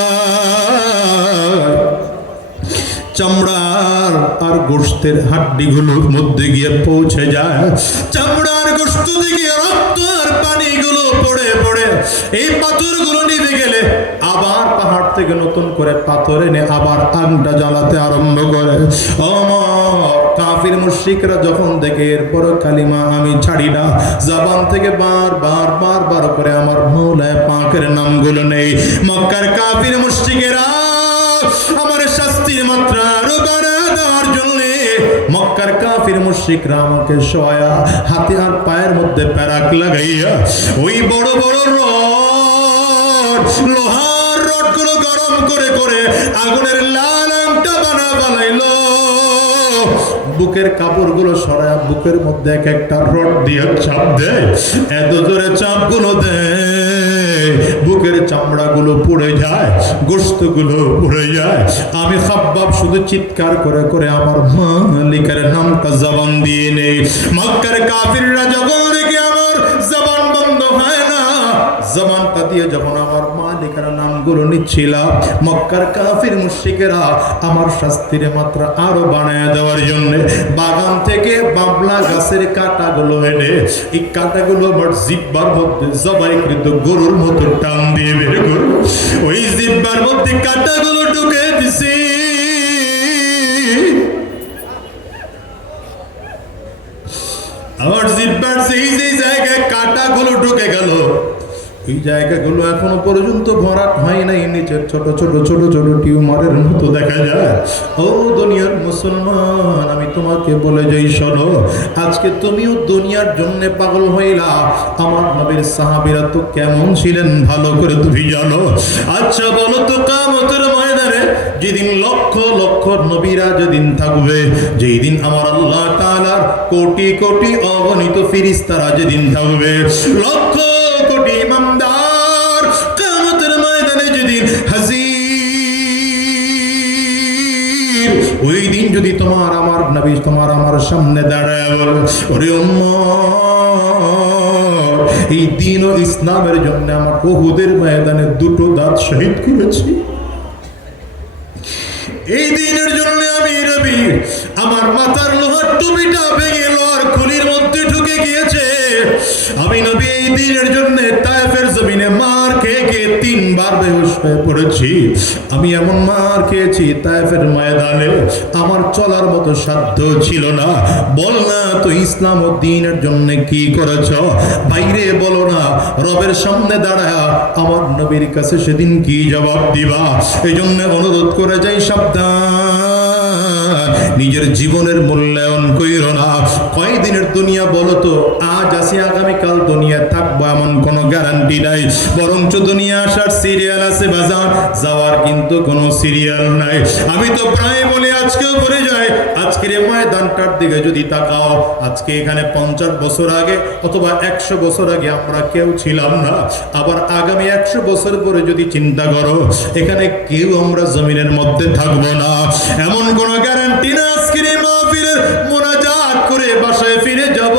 চামড়ার আর গোশতের হাড্ডিগুলোর মধ্যে গিয়ে পৌঁছে যায়। চামড়ার গোশত থেকে রক্ত আর পানিগুলো পড়ে পড়ে এই পাথরগুলো নিভে গেলে আবার পাহাড় থেকে নতুন করে পাথর এনে আবার আগুনটা জ্বালাতে আরম্ভ করে। কাফির মুশরিকরা যখন দেখে এরপর কালিমা আমি ছাড়ি না, জবান থেকে বারবার বারবার করে আমার মৌলা পাকের নামগুলো নেই, মক্কার কাফির মুশরিকেরা আমার শাস্তির মাত্রা আরো বাড়িয়ে দেওয়ার জন্য মক্কার কাফির মুশরিকরা আমাকে শোয়া হাতে আর পায়ের মধ্যে প্যারাক লাগাইয়া ওই বড় বড় রড, লোহার রডগুলো গরম করে করে আগুনের লাল আংটা বানাইলো। বুকের কাপড়গুলো সরায়া বুকের মধ্যে এক একটা রড দিয়ে চাপ দেয়, এত জোরে চাপগুলো দেয় বুকের চামড়াগুলো পুড়ে যায়, গোশতগুলো পুড়ে যায়। আমি খাব্বাব শুধু চিৎকার করে করে আমার মালিকের নামটা জবান দিয়ে নেই। মক্কার কাফিররা যখন দেখে আমার জবান বন্ধ হয় না, জবানটা দিয়ে যখন আমার মালিকের নামগুলো নিচ্ছিল, মক্কার কাফির মুশরিকেরা আমার শাস্তির মাত্রা আরো বাড়ায় দেওয়ার জন্য বাগান থেকে বাবলা গাছের কাঁটাগুলো এনে এই কাঁটাগুলো আমার জিহ্বার মধ্যে জবাইকৃত গরুর মতো টান দিয়ে বের করে ওই জিহ্বার মধ্যে কাঁটাগুলো ঢুকে দিছি। আমার জিহ্বার সেই জায়গায় কাঁটাগুলো ঢুকে গেল, এই জায়গাগুলো এখনো পর্যন্ত ভরাট হয় নাই, নিচের ছোট ছোট ছোট ছোট টিউমারের মতো দেখা যায়। ও দুনিয়ার মুসলমান, আমি তোমাকে বলে যাই, শোনো, আজকে তুমিও দুনিয়ার জন্য পাগল হইলা। আমার নবীর সাহাবীরা তো কেমন ছিলেন ভালো করে তুমি জানো। আচ্ছা বলো তো, কিয়ামতের ময়দানে যেদিন লক্ষ লক্ষ নবীরা যেদিন থাকবে, যেই দিন আমার আল্লাহ তাআলার কোটি কোটি অগণিত ফেরেশতারা যেদিন থাকবে, লক্ষ কোটি ইমামদার কিয়ামতের ময়দানে যেদিন হাজির, ওই দিন যদি তোমার আমার নবী তোমার আমার সামনে দাঁড়ায় বলে, ওরে উম্মত, এই দ্বীন ও ইসলামের জন্য আমার উহুদের ময়দানে দুটো দাঁত শহীদ করেছি, এই দ্বীনের জন্য আমি নবী আমার মাথার লোহার টুপিটা ভেঙে লোহার খুলির মধ্যে ঢুকে গিয়েছে। আমি নবী এই দ্বীনের জন্য তায়েফের জমিনে মার খেয়ে খেয়ে 3 বার বেহুশ হয়ে পড়েছি। আমি এমন মার খেয়েছি তায়েফের ময়দানে আমার চলার মতো সাধ্য ছিল না। বল না তো ইসলাম ও দ্বীনের জন্য কি করেছ? বাইরে বলো না, রবের সামনে দাঁড়ায়া আমার নবীর কাছে সেদিন কি জবাব দিবা? এই জন্য অনুরোধ করে যাই, সাবধান, নিজের জীবনের মূল্যায়ন কইরো না। কয়দিনের দুনিয়া বলো তো? আজ আসি আগামীকাল দুনিয়া থাকবো এমন কোনো গ্যারান্টি নাই, বরঞ্চ দুনিয়া আসার সিরিয়াল আছে বাজার, যাওয়ার কিন্তু কোনো সিরিয়াল নাই। আমি তো প্রায় বলি, আজকেও বলে যাই, আজকের এই ময়দানটার দিকে যদি তাকাও, আজকে এখানে 50 বছর আগে অথবা 100 বছর আগে আমরা কেউ ছিলাম না। আবার আগামী 100 বছর পরে যদি চিন্তা করো, এখানে কেউ আমরা জমিনের মধ্যে থাকবো না, এমন কোনো গ্যারান্টি না। আজকের এই মাহফিলের মোনাজাত করে বাসায় ফিরে যাব,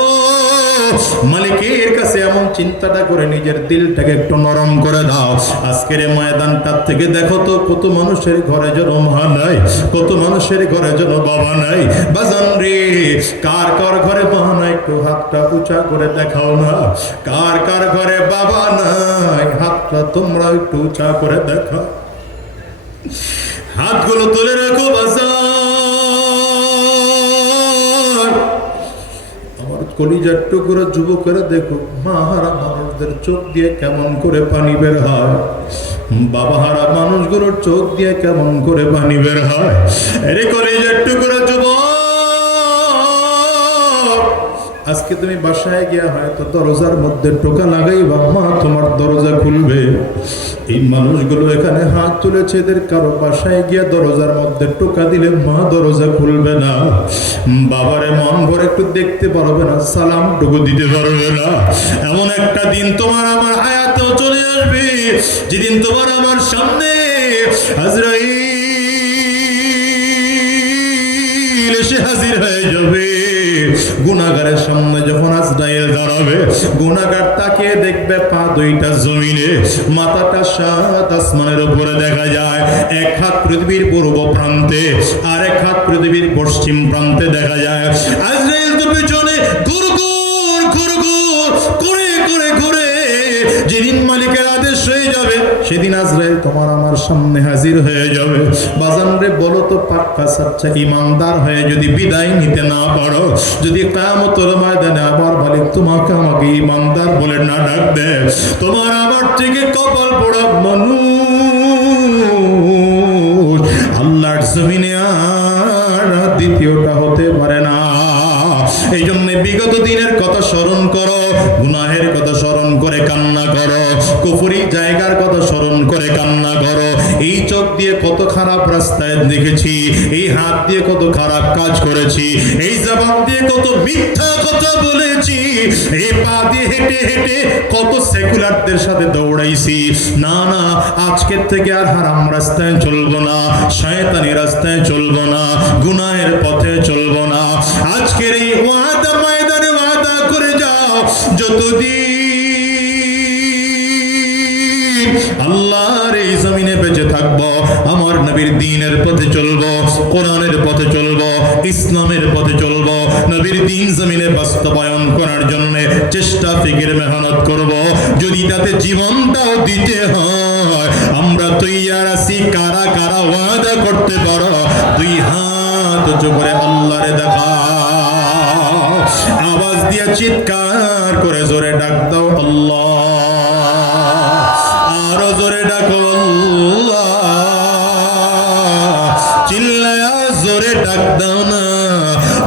মালিকের কাছে এমন চিন্তাটা করে নিজের দিলটাকে একটু নরম করে দাও। আজকের এই ময়দানটার থেকে দেখো তো, কত মানুষের ঘরে যেন মা নাই, কত মানুষের ঘরে যেন বাবা নাই। বাজান রে, কার কার ঘরে মা নাই একটু হাতটা উঁচা করে দেখাও না। কার কার ঘরে বাবা নাই হাতটা তোমরা একটু উঁচা করে দেখাও, হাতগুলো তুলে রাখো বাজার। আমার কলিজার টুকরো যুবকেরা দেখো, মা হারা মানুষ মানুষদের চোখ দিয়ে কেমন করে পানি বের হয়, বাবাহারা মানুষগুলোর চোখ দিয়ে কেমন করে পানি বের হয়। এরে কলেজ একটু করে যুবক, আজকে তুমি বাসায় গিয়া হয়তো দরজার মধ্যে টোকা লাগাইবা, মা তোমার দরজা খুলবে। এই মানুষগুলো এখানে হাত তুলেছে, এদের কারো বাসায় গিয়া দরজার মধ্যে টোকা দিলে মা দরজা খুলবে না, বাবারে মন ভরে একটু দেখতে পারবে না, সালাম টুকু দিতে পারবে না। এমন একটা দিন তোমার আমার হায়াতেও চলে আসবে, যেদিন তোমার আমার সামনে আজরাইল এসে হাজির হয়ে যাবে। গুনাহগারের সামনে যখন আজরাইল দাঁড়াবে, গুনাহগার তাকিয়ে দেখবে পা দুইটা জমিনে, মাথাটা সাত আসমানের উপরে দেখা যায়। এক হাত পৃথিবীর পূর্ব প্রান্তে, আর এক হাত পৃথিবীর পশ্চিম প্রান্তে দেখা যায়। আজরাইল তো পিছনে ঘুরঘুর ঘুরঘুর করে করে ঘুরে, যেদিন মালিকের আদেশ হয়ে যাবে সেদিন আজরাইল তোমার আমার সামনে হাজির হয়ে যাবে। বাজান রে বলো তো, পাক্কা সাচ্চা ইমানদার হয়ে যদি বিদায় নিতে না পারো, যদি কিয়ামতের ময়দানে আবার মালিক তোমাকে আমাকে ইমানদার বলে না ডাক দেয়, তোমার আমার থেকে কপাল পোড়া মানুষ আল্লাহর জমিনে আর দ্বিতীয়টা হতে পারে না। এই জন্য বিগত দিনের কথা স্মরণ করো, গুনাহের কথা স্মরণ করে কান্না করো, কুফরি জায়গার কথা স্মরণ করে কান্না করো। এই চোখ দিয়ে কত খারাপ রাস্তায় দেখেছি, এই হাত দিয়ে কত খারাপ কাজ করেছি, এই জবান দিয়ে কত মিথ্যা কথা বলেছি, এই পা দিয়ে হেঁটে হেঁটে কত সেকুলারদের সাথে দৌড়াইছি। না না, আজকের থেকে আর হারাম রাস্তায় চলবো না, শয়তানি রাস্তায় চলবো না, গুনাহের পথে চলবো না। আজকের এই ওয়াদা ময়দানে ওয়াদা করে যাও, যতদিন আল্লাহর এই জমিনে বেঁচে থাকবো, আমার নবীর দ্বীনের পথে চলবো, কোরআনের পথে চলবো, ইসলামের পথে চলবো, নবীর দ্বীন জমিনে বাস্তবায়ন করার জন্য চেষ্টা ফিকির মেহনত করব। যদি তাতে জীবনটাও দিতে হয়, আমরা তৈয়ার আছি। কারা কারা ওয়াদা করতে পারো? দুই হাত উঁচু করে আল্লাহরে দেখা, আওয়াজ দিয়ে চিৎকার করে জোরে ডাক দাও আল্লাহ, আরো জোরে ডাকো আল্লাহ, চিল্লায়া জোরে ডাক দাও না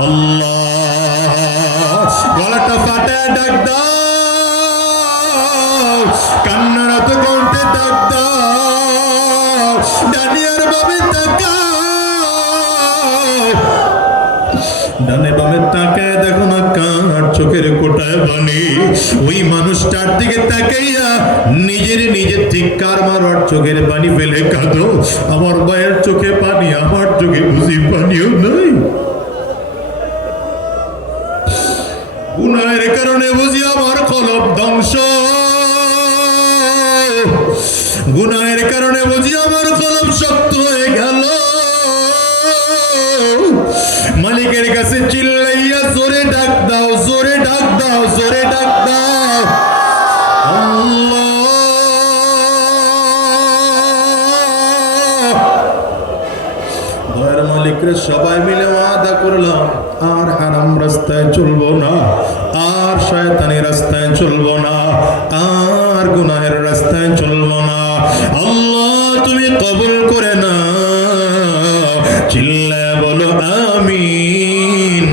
আল্লাহ, গলাটা ফাটায় ডাক দাও, কান্নার তো কণ্ঠে ডাক দাও, ডানিয়ার বাবে তাকাও, ডানে বামে তাকায় দেখো না কার চোখের কোটায় পানি। ওই মানুষটার দিকে তাকাইয়া নিজের ধিক্কার মারার চোখের পানি ফেলে কাঁদো। আমার ভাইয়ের চোখে পানি, আমার চোখে বুঝি পানিও নাই। গুনাহের কারণে বুঝি আমার কলব ধ্বংস, গুনাহের কারণে বুঝি আমার কলব শক্ত হয়ে গেল। মালিকের কাছে চিল্লাইয়া জোরে ডাক দাও, জোরে ডাক দাও, জোরে ডাক দাও আল্লাহ। দয়ার মালিকরে সবাই মিলে ওয়াদা করলাম, আর হারাম রাস্তায় চলবো না, আর শয়তানি রাস্তায় চলবো না, আর গুনাহের রাস্তায় চলবো না। আল্লাহ তুমি কবুল করে না, চিল্লায় বলো আমিন,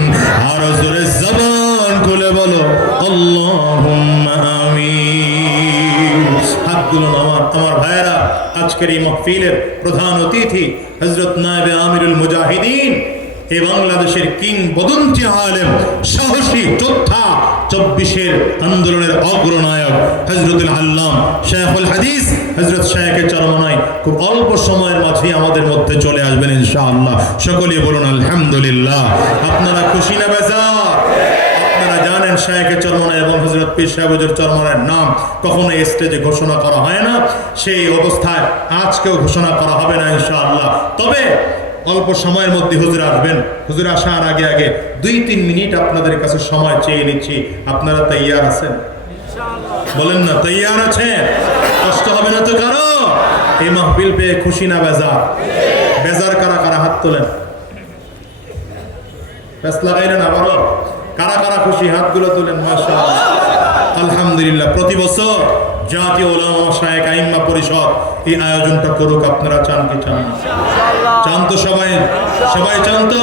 আর জোরে জবান খুলে বলো আল্লাহুম্মা আমিন। হাত তুলুন আমার ভাইয়েরা। আজকের এই মাহফিলের প্রধান অতিথি হযরত নায়েবে আমিরুল মুজাহিদিন, এই বাংলাদেশের কিংবদন্তি আলেম, সাহসী যোদ্ধা, 24-এর আন্দোলনের অগ্রনায়ক হযরতুল আল্লাম শাইখুল হাদিস হযরত শাইখে চরমনাই খুব অল্প সময়ের মাঝেই আমাদের মধ্যে চলে আসবেন ইনশাআল্লাহ। সকলেই বলুন আলহামদুলিল্লাহ। আপনারা খুশি না বেজার? আপনারা জানেন শাইখে চরমনাই এবং হযরত পীর সাহেব হুজুর চরমনাইয়ের নাম কখনো স্টেজে ঘোষণা করা হয় না, সেই অবস্থায় আজকেও ঘোষণা করা হবে না ইনশাআল্লাহ। তবে অল্প সময়ের মধ্যে হুজুর আসবেন। হুজুর আসার আগে আগে 2-3 মিনিট আপনাদের কাছে সময় চেয়ে নিচ্ছি। আপনারা তৈয়ার আছেন? বলেন না, তৈয়ার আছেন? কষ্ট হবে না তো কারো? এই মাহফিল পেয়ে খুশি না বেজার? বেজার কারা কারা হাত তোলেন? বেশ লাগাইলেন আবারও। কারা কারা খুশি হাতগুলো তোলেন? মাশাআল্লাহ। আলহামদুলিল্লাহ প্রতি বছর জাতীয় উলামা মাশায়েখ আইম্মা পরিষদ এই আয়োজনটা করুক। আপনারা চান কি চান না? চান তো সবাই? সবাই চান তো?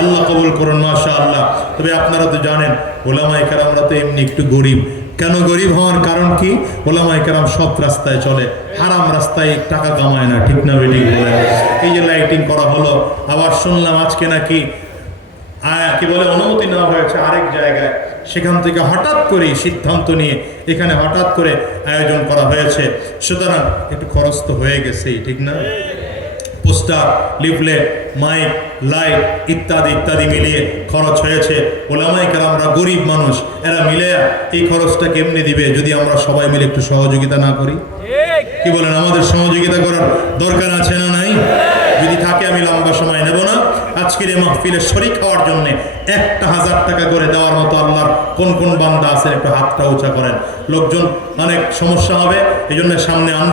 আল্লাহ কবুল করুন মাশাআল্লাহ। তবে আপনারা তো জানেন উলামায়ে কেরামরা তো এমনি একটু গরিব। কেন গরিব হওয়ার কারণ কি? উলামায়ে কেরাম সৎ রাস্তায় চলে, হারাম রাস্তায় টাকা কামায় না, ঠিক না বেঠিক বলে? এই যে লাইটিং করা হলো, আবার শুনলাম আজকে নাকি কি বলে অনুমতি নেওয়া হয়েছে আরেক জায়গায়, সেখান থেকে হঠাৎ করে সিদ্ধান্ত নিয়ে এখানে হঠাৎ করে আয়োজন করা হয়েছে। সুতরাং একটু খরচ তো হয়ে গেছেই, ঠিক না? পোস্টার, লিফলেট, মাইক, লাইট ইত্যাদি ইত্যাদি মিলিয়ে খরচ হয়েছে। ওলামায়ে কেরামরা গরিব মানুষ, এরা মিলে এই খরচটা কেমনে দিবে যদি আমরা সবাই মিলে একটু সহযোগিতা না করি? কি বলেন? আমাদের সহযোগিতা করার দরকার আছে না নাই? যদি থাকে আমি লম্বা সময় নেব না। আজকের এই মাহফিলে শরীক হওয়ার জন্য 1000 টাকা করে দেওয়ার মতো আল্লাহর কোন কোন বান্দা আছেন একটু হাতটা উঁচা করেন। লোকজন অনেক সমস্যা হবে, এই জন্য সামনে